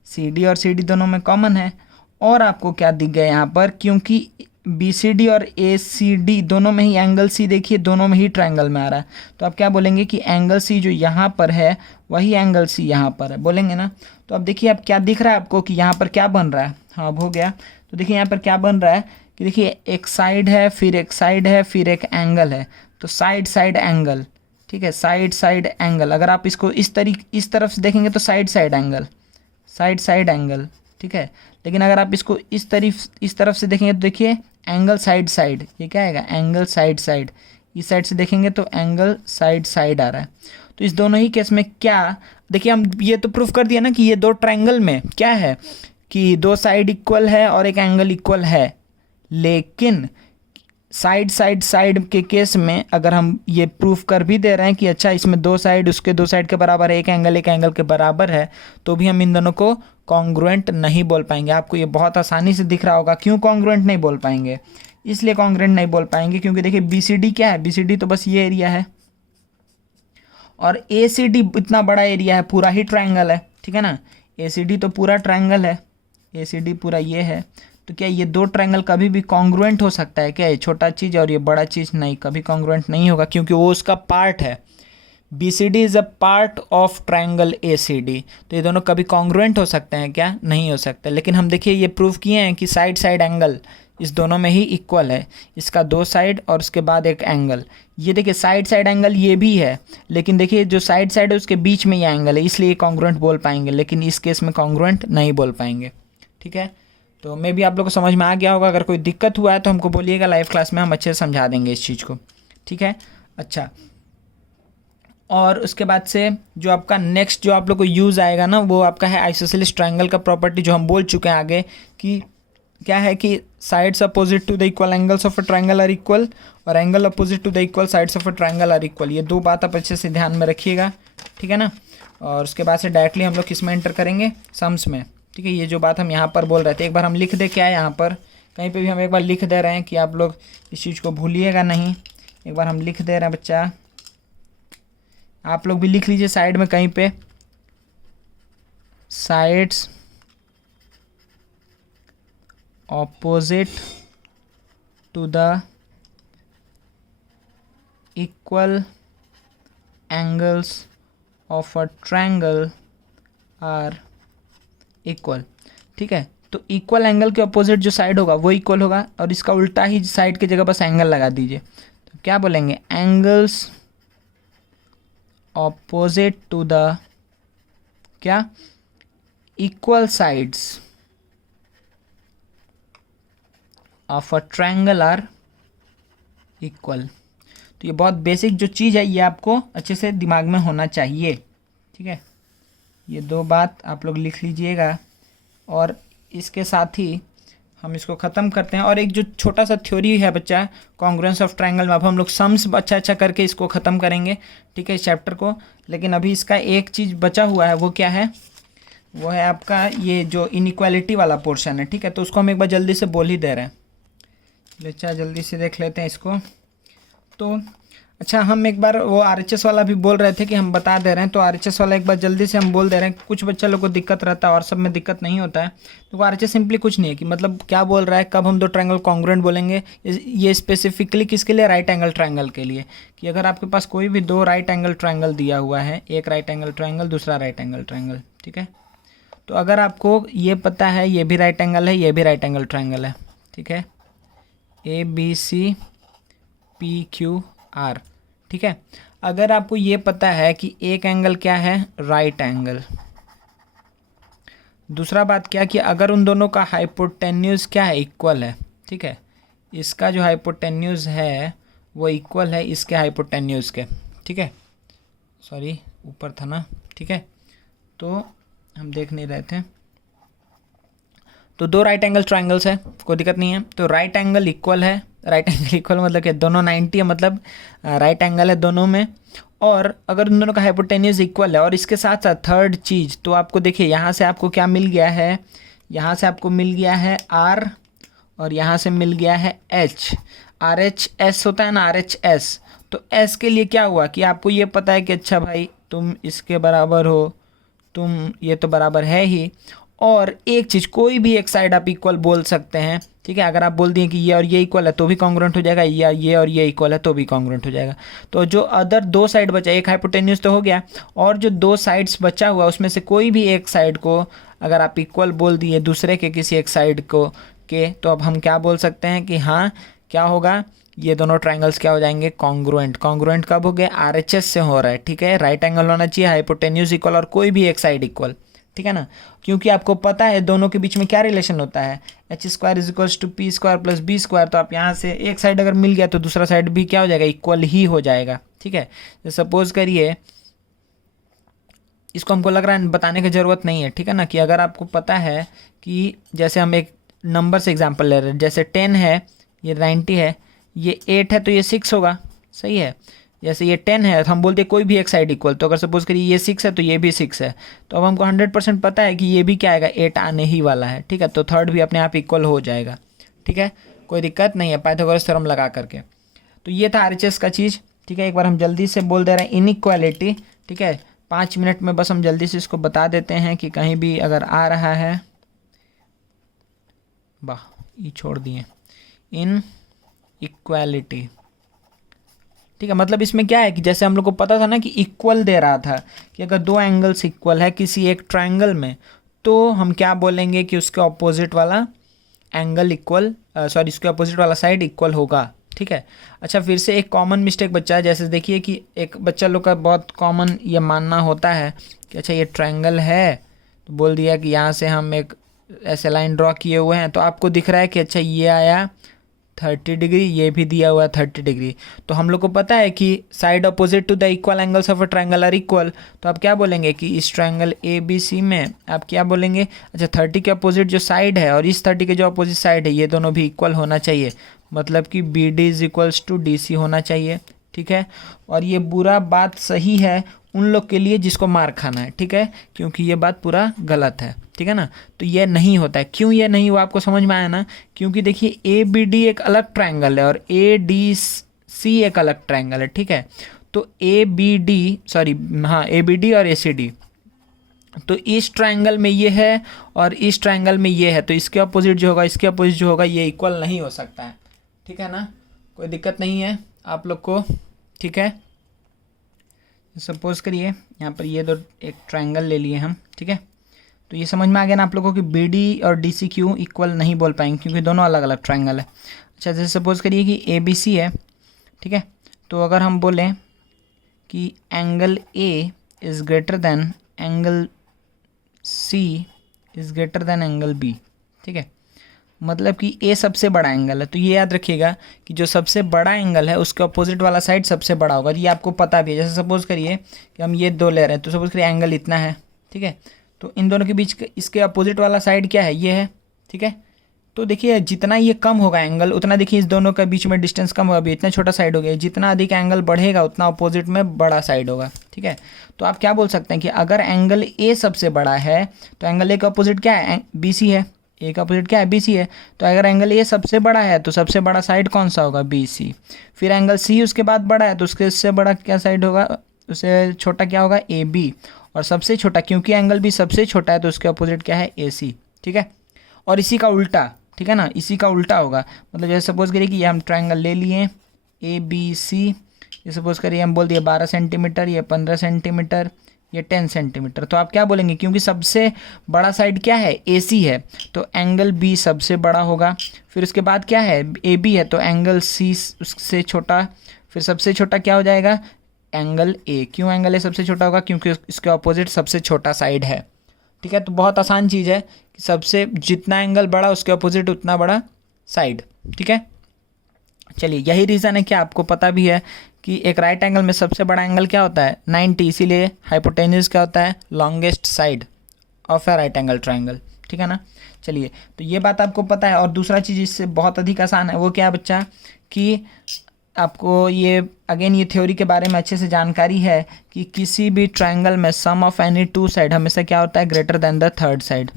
CD और CD दोनों में कॉमन है। और आपको क्या दिख गया यहाँ पर, क्योंकि BCD और ACD दोनों में ही एंगल C, देखिए दोनों में ही ट्रायंगल में आ रहा है, तो आप क्या बोलेंगे कि एंगल C जो यहाँ पर है वही एंगल C यहाँ पर है, बोलेंगे ना। तो अब देखिए अब क्या दिख रहा है आपको कि यहाँ पर क्या बन रहा है। हाँ, अब हो गया। तो देखिए यहाँ पर क्या बन रहा है कि देखिए एक साइड है, फिर एक साइड है, फिर एक एंगल है, तो साइड साइड एंगल। ठीक है, साइड साइड एंगल। अगर आप इसको इस तरफ से देखेंगे तो side side angle, side side angle. ठीक है, लेकिन अगर आप इसको इस तरफ से देखेंगे तो देखिए एंगल साइड साइड, ये क्या आएगा, एंगल साइड साइड। इस साइड से देखेंगे तो एंगल साइड साइड आ रहा है। तो इस दोनों ही केस में क्या, देखिए हम ये तो प्रूफ कर दिया ना कि ये दो ट्रायंगल में क्या है कि दो साइड इक्वल है और एक एंगल इक्वल है, लेकिन साइड साइड साइड के केस में अगर हम ये प्रूफ कर भी दे रहे हैं कि अच्छा इसमें दो साइड उसके दो साइड के बराबर है, एक एंगल के बराबर है, तो भी हम इन दोनों को कॉन्ग्रुएंट नहीं बोल पाएंगे। आपको ये बहुत आसानी से दिख रहा होगा क्यों कॉन्ग्रुएंट नहीं बोल पाएंगे। इसलिए कॉन्ग्रुएंट नहीं बोल पाएंगे क्योंकि देखिए BCD क्या है, BCD तो बस ये एरिया है और ACD इतना बड़ा एरिया है, पूरा ही ट्रायंगल है, ठीक है ना। ACD तो पूरा ट्रायंगल है, ACD पूरा ये है। तो क्या ये दो ट्रायंगल कभी भी कॉन्ग्रुएंट हो सकता है क्या? ये छोटा चीज़ और ये बड़ा चीज़ नहीं, कभी कॉन्ग्रुएंट नहीं होगा क्योंकि वो उसका पार्ट है। BCD is a part of triangle ACD। तो ये दोनों कभी कॉन्ग्रुएंट हो सकते हैं क्या? नहीं हो सकते। लेकिन हम देखिए ये प्रूव किए हैं कि साइड साइड एंगल इस दोनों में ही इक्वल है, इसका दो साइड और उसके बाद एक एंगल। ये देखिए साइड साइड एंगल ये भी है, लेकिन देखिए जो साइड साइड है उसके बीच में ये एंगल है, इसलिए कॉन्ग्रुएंट बोल पाएंगे, लेकिन इस केस में कॉन्ग्रुएंट नहीं बोल पाएंगे। ठीक है, तो मे भी आप लोग को समझ में आ गया होगा। अगर कोई दिक्कत हुआ है तो हमको बोलिएगा, लाइव क्लास में हम अच्छे से समझा देंगे इस चीज़ को। ठीक है, अच्छा। और उसके बाद से जो आपका नेक्स्ट जो आप लोग को यूज़ आएगा ना, वो आपका है आइसोसेलेस ट्रायंगल का प्रॉपर्टी, जो हम बोल चुके हैं आगे कि क्या है कि sides opposite to the equal angles of a triangle are equal और angle opposite to the equal sides of a triangle are equal. ये दो बात आप अच्छे से ध्यान में रखिएगा, ठीक है ना। और उसके बाद से डायरेक्टली हम लोग किस में एंटर करेंगे? सम्स में। ठीक है, ये जो बात हम यहाँ पर बोल रहे थे, एक बार हम लिख दे क्या है यहाँ पर, कहीं पे भी हम एक बार लिख दे रहे हैं कि आप लोग इस चीज़ को भूलिएगा नहीं। एक बार हम लिख दे रहे हैं बच्चा, आप लोग भी लिख लीजिए साइड में कहीं पे, sides opposite to the equal angles of a triangle are equal. ठीक है, तो इक्वल एंगल के अपोजिट जो साइड होगा वो इक्वल होगा, और इसका उल्टा ही साइड की जगह बस एंगल लगा दीजिए। तो क्या बोलेंगे? एंगल्स ऑपोजिट टू द क्या? Equal sides of a triangle are equal. तो ये बहुत बेसिक जो चीज़ है ये आपको अच्छे से दिमाग में होना चाहिए। ठीक है, ये दो बात आप लोग लिख लीजिएगा, और इसके साथ ही हम इसको ख़त्म करते हैं। और एक जो छोटा सा थ्योरी है बच्चा कॉन्ग्रुएंस ऑफ ट्रायंगल में, अब हम लोग सम्स अच्छा करके इसको ख़त्म करेंगे, ठीक है, इस चैप्टर को। लेकिन अभी इसका एक चीज़ बचा हुआ है, वो क्या है? वो है आपका ये जो इनइक्वालिटी वाला पोर्शन है। ठीक है, तो उसको हम एक बार जल्दी से बोल ही दे रहे हैं। अच्छा, जल्दी से देख लेते हैं इसको। तो अच्छा, हम एक बार वो RHS वाला भी बोल रहे थे कि हम बता दे रहे हैं, तो RHS वाला एक बार जल्दी से हम बोल दे रहे हैं। कुछ बच्चा लोग को दिक्कत रहता है और सब में दिक्कत नहीं होता है। तो वो RHS सिंपली कुछ नहीं है कि मतलब क्या बोल रहा है, कब हम दो ट्रायंगल कॉन्ग्रुएंट बोलेंगे। ये स्पेसिफिकली किसके लिए? राइट एंगल ट्रायंगल के लिए, कि अगर आपके पास कोई भी दो राइट एंगल ट्रायंगल दिया हुआ है, एक राइट एंगल ट्रायंगल, दूसरा राइट एंगल ट्रायंगल, ठीक है, तो अगर आपको ये पता है ये भी राइट एंगल है, ये भी राइट एंगल ट्रायंगल है, ठीक है, ABCPQR, ठीक है। अगर आपको ये पता है कि एक एंगल क्या है? Right angle. दूसरा बात क्या कि अगर उन दोनों का हाइपोटेन्यूज क्या है? इक्वल है, ठीक है, इसका जो हाइपोटेन्यूज है वो इक्वल है इसके हाइपोटेन्यूज के, ठीक है, सॉरी ऊपर था ना, ठीक है, तो हम देख नहीं रहे थे। तो दो राइट एंगल ट्रायंगल्स है, कोई दिक्कत नहीं है। तो राइट एंगल इक्वल है, राइट एंगल इक्वल मतलब कि दोनों 90 है, मतलब राइट एंगल है दोनों में। और अगर उन दोनों का हाइपोटेन्यूज इक्वल है, और इसके साथ साथ थर्ड चीज़, तो आपको देखिए यहाँ से आपको क्या मिल गया है? यहाँ से आपको मिल गया है R, और यहाँ से मिल गया है H। RHS होता है ना, RHS। तो S के लिए क्या हुआ कि आपको ये पता है कि अच्छा भाई तुम इसके बराबर हो, तुम ये तो बराबर है ही। और एक चीज़, कोई भी एक साइड आप इक्वल बोल सकते हैं, ठीक है। अगर आप बोल दिए कि ये और ये इक्वल है तो भी कॉन्ग्रुएंट हो जाएगा, या ये और ये इक्वल है तो भी कॉन्ग्रुएंट हो जाएगा। तो जो अदर दो साइड बचा, एक हाइपोटेन्यूज तो हो गया, और जो दो साइड्स बचा हुआ उसमें से कोई भी एक साइड को अगर आप इक्वल बोल दिए दूसरे के किसी एक साइड को के, तो अब हम क्या बोल सकते हैं कि हाँ क्या होगा? ये दोनों ट्रायंगल्स क्या हो जाएंगे? कॉन्ग्रुएंट। कॉन्ग्रुएंट कब हो गए? RHS से हो रहा है, ठीक है। राइट एंगल होना चाहिए, हाइपोटेन्यूज इक्वल, और कोई भी एक साइड इक्वल, ठीक है ना। क्योंकि आपको पता है दोनों के बीच में क्या रिलेशन होता है? H² = P² + B²। तो आप यहाँ से एक साइड अगर मिल गया तो दूसरा साइड भी क्या हो जाएगा? इक्वल ही हो जाएगा, ठीक है। तो सपोज करिए, इसको हमको लग रहा है बताने की ज़रूरत नहीं है, ठीक है ना, कि अगर आपको पता है कि जैसे हम एक नंबर से एग्जांपल ले रहे हैं, जैसे 10 है, ये 90 है, ये 8 है तो ये 6 होगा, सही है। जैसे ये 10 है तो हम बोलते हैं कोई भी एक साइड इक्वल, तो अगर सपोज करिए ये 6 है तो ये भी 6 है, तो अब हमको 100% पता है कि ये भी क्या आएगा, 8 आने ही वाला है, ठीक है। तो थर्ड भी अपने आप इक्वल हो जाएगा, ठीक है, कोई दिक्कत नहीं है पाइथागोरस थ्योरम लगा करके। तो ये था RHS का चीज़, ठीक है। एक बार हम जल्दी से बोल दे रहे हैं इनइक्वालिटी, ठीक है, 5 मिनट में बस हम जल्दी से इसको बता देते हैं कि कहीं भी अगर आ रहा है, वाह ये छोड़ दिए, इन इक्वालिटी, ठीक है। मतलब इसमें क्या है कि जैसे हम लोग को पता था ना कि इक्वल दे रहा था कि अगर दो एंगल्स इक्वल है किसी एक ट्रायंगल में, तो हम क्या बोलेंगे कि उसके ऑपोजिट वाला एंगल इक्वल, सॉरी उसके ऑपोजिट वाला साइड इक्वल होगा, ठीक है। अच्छा, फिर से एक कॉमन मिस्टेक बच्चा है, जैसे देखिए कि एक बच्चा लोग का बहुत कॉमन ये मानना होता है कि अच्छा ये ट्रायंगल है, तो बोल दिया कि यहाँ से हम एक ऐसे लाइन ड्रॉ किए हुए हैं, तो आपको दिख रहा है कि अच्छा ये आया 30 डिग्री, ये भी दिया हुआ है 30 डिग्री, तो हम लोग को पता है कि side opposite to the equal angles of a triangle are equal, तो आप क्या बोलेंगे कि इस ट्रायंगल ABC में आप क्या बोलेंगे, अच्छा 30 के अपोजिट जो साइड है और इस 30 के जो अपोजिट साइड है ये दोनों भी इक्वल होना चाहिए, मतलब कि BD is equals to DC होना चाहिए, ठीक है। और ये पूरा बात सही है उन लोग के लिए जिसको मार खाना है, ठीक है, क्योंकि ये बात पूरा गलत है, ठीक है ना। तो ये नहीं होता है, क्यों ये नहीं हुआ आपको समझ में आया ना, क्योंकि देखिए ABD एक अलग ट्रायंगल है और ADC एक अलग ट्रायंगल है, ठीक है। तो ABD और ACD, तो इस ट्रायंगल में ये है और इस ट्रायंगल में ये है, तो इसके अपोजिट जो होगा इसके अपोजिट जो होगा ये इक्वल नहीं हो सकता है, ठीक है ना, कोई दिक्कत नहीं है आप लोग को, ठीक है। सपोज करिए यहाँ पर ये दो एक ट्रायंगल ले लिए हम, ठीक है, तो ये समझ में आ गया ना आप लोगों को कि BD और DC क्यों इक्वल नहीं बोल पाएंगे, क्योंकि दोनों अलग अलग ट्रायंगल है। अच्छा, जैसे सपोज करिए कि ABC है, ठीक है, तो अगर हम बोलें कि angle A is greater then angle C is greater then angle B, ठीक है, मतलब कि A सबसे बड़ा एंगल है, तो ये याद रखिएगा कि जो सबसे बड़ा एंगल है उसके अपोजिट वाला साइड सबसे बड़ा होगा, ये आपको पता भी है। जैसे सपोज करिए कि हम ये दो ले रहे हैं, तो सपोज करिए एंगल इतना है, ठीक है, तो इन दोनों के बीच इसके अपोजिट वाला साइड क्या है, ये है, ठीक है। तो देखिए जितना ये कम होगा एंगल उतना देखिए इस दोनों के बीच में डिस्टेंस कम होगा, अभी इतना छोटा साइड हो गया, जितना अधिक एंगल बढ़ेगा उतना अपोजिट में बड़ा साइड होगा, ठीक है। तो आप क्या बोल सकते हैं कि अगर एंगल A सबसे बड़ा है तो एंगल A का अपोजिट क्या है, BC है, A का अपोजिट क्या है, BC है, तो अगर एंगल A सबसे बड़ा है तो सबसे बड़ा साइड कौन सा होगा, BC। फिर एंगल C उसके बाद बड़ा है तो उसके इससे बड़ा क्या साइड होगा, उससे छोटा क्या होगा, AB, और सबसे छोटा क्योंकि एंगल भी सबसे छोटा है तो उसके अपोजिट क्या है, AC, ठीक है। और इसी का उल्टा, ठीक है ना, इसी का उल्टा होगा, मतलब जैसे सपोज करिए कि ये हम ट्रायंगल ले लिए ABC, ये सपोज करिए हम बोल दिए 12 सेंटीमीटर, ये 15 सेंटीमीटर, ये 10 सेंटीमीटर, तो आप क्या बोलेंगे क्योंकि सबसे बड़ा साइड क्या है, AC है, तो एंगल B सबसे बड़ा होगा। फिर उसके बाद क्या है, AB है, तो एंगल C उससे छोटा, फिर सबसे छोटा क्या हो जाएगा, एंगल A। क्यों एंगल A सबसे छोटा होगा, क्योंकि इसके अपोजिट सबसे छोटा साइड है, ठीक है। तो बहुत आसान चीज़ है कि सबसे जितना एंगल बड़ा उसके अपोजिट उतना बड़ा साइड, ठीक है। चलिए यही रीज़न है कि आपको पता भी है कि एक राइट एंगल में सबसे बड़ा एंगल क्या होता है, 90, इसीलिए हाइपोटेन्यूज क्या होता है, longest side of A right angle triangle, ठीक है ना। चलिए तो ये बात आपको पता है। और दूसरा चीज़ इससे बहुत अधिक आसान है, वो क्या है बच्चा, कि आपको ये अगेन ये थ्योरी के बारे में अच्छे से जानकारी है कि किसी भी ट्रायंगल में सम ऑफ एनी टू साइड हमेशा क्या होता है, greater than the third side.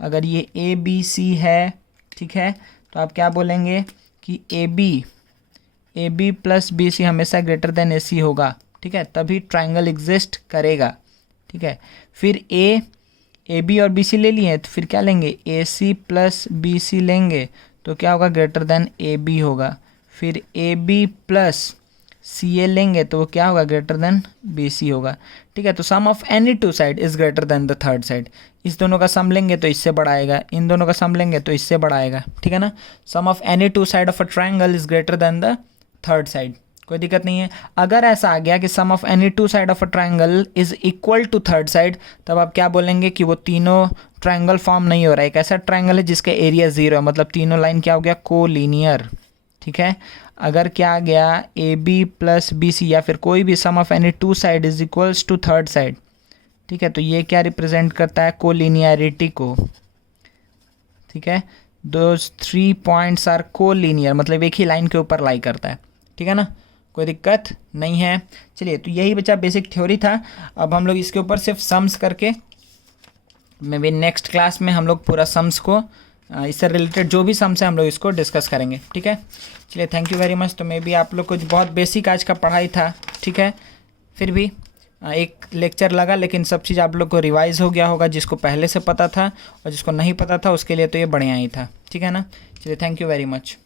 अगर ये ABC है, ठीक है, तो आप क्या बोलेंगे कि AB प्लस BC हमेशा ग्रेटर देन AC होगा, ठीक है, तभी ट्रायंगल एग्जिस्ट करेगा, ठीक है। फिर AB और BC ले लिए तो फिर क्या लेंगे, AC प्लस BC लेंगे तो क्या होगा, ग्रेटर देन AB होगा। फिर AB प्लस CA लेंगे तो वो क्या होगा, ग्रेटर देन BC होगा, ठीक है। तो sum of any two side is greater than the third side, इस दोनों का सम लेंगे तो इससे बड़ा आएगा, इन दोनों का सम लेंगे तो इससे बड़ा आएगा, ठीक है ना। Sum of any two side of a triangle is greater than the third side, कोई दिक्कत नहीं है। अगर ऐसा आ गया कि sum of any two side of a triangle is equal to third side, तब आप क्या बोलेंगे कि वो तीनों ट्रायंगल फॉर्म नहीं हो रहा है, एक ऐसा ट्रायंगल है जिसका एरिया 0 है, मतलब तीनों लाइन क्या हो गया, कोलिनियर, ठीक है। अगर क्या आ गया AB प्लस BC या फिर कोई भी sum of any two side is equals to third side, ठीक है, तो ये क्या रिप्रेजेंट करता है, कोलिनियरिटी को, ठीक है। दोज 3 पॉइंट्स आर को लीनियर, मतलब एक ही लाइन के ऊपर लाई करता है, ठीक है ना, कोई दिक्कत नहीं है। चलिए, तो यही बचा बेसिक थ्योरी था। अब हम लोग इसके ऊपर सिर्फ सम्स करके मे बी नेक्स्ट क्लास में हम लोग पूरा सम्स को इससे रिलेटेड जो भी सम्स है हम लोग इसको डिस्कस करेंगे, ठीक है। चलिए, थैंक यू वेरी मच। तो मे बी आप लोग को बहुत बेसिक आज का पढ़ाई था, ठीक है, फिर भी एक लेक्चर लगा, लेकिन सब चीज़ आप लोग को रिवाइज हो गया होगा, जिसको पहले से पता था और जिसको नहीं पता था उसके लिए तो ये बढ़िया ही था, ठीक है ना। चलिए, थैंक यू वेरी मच।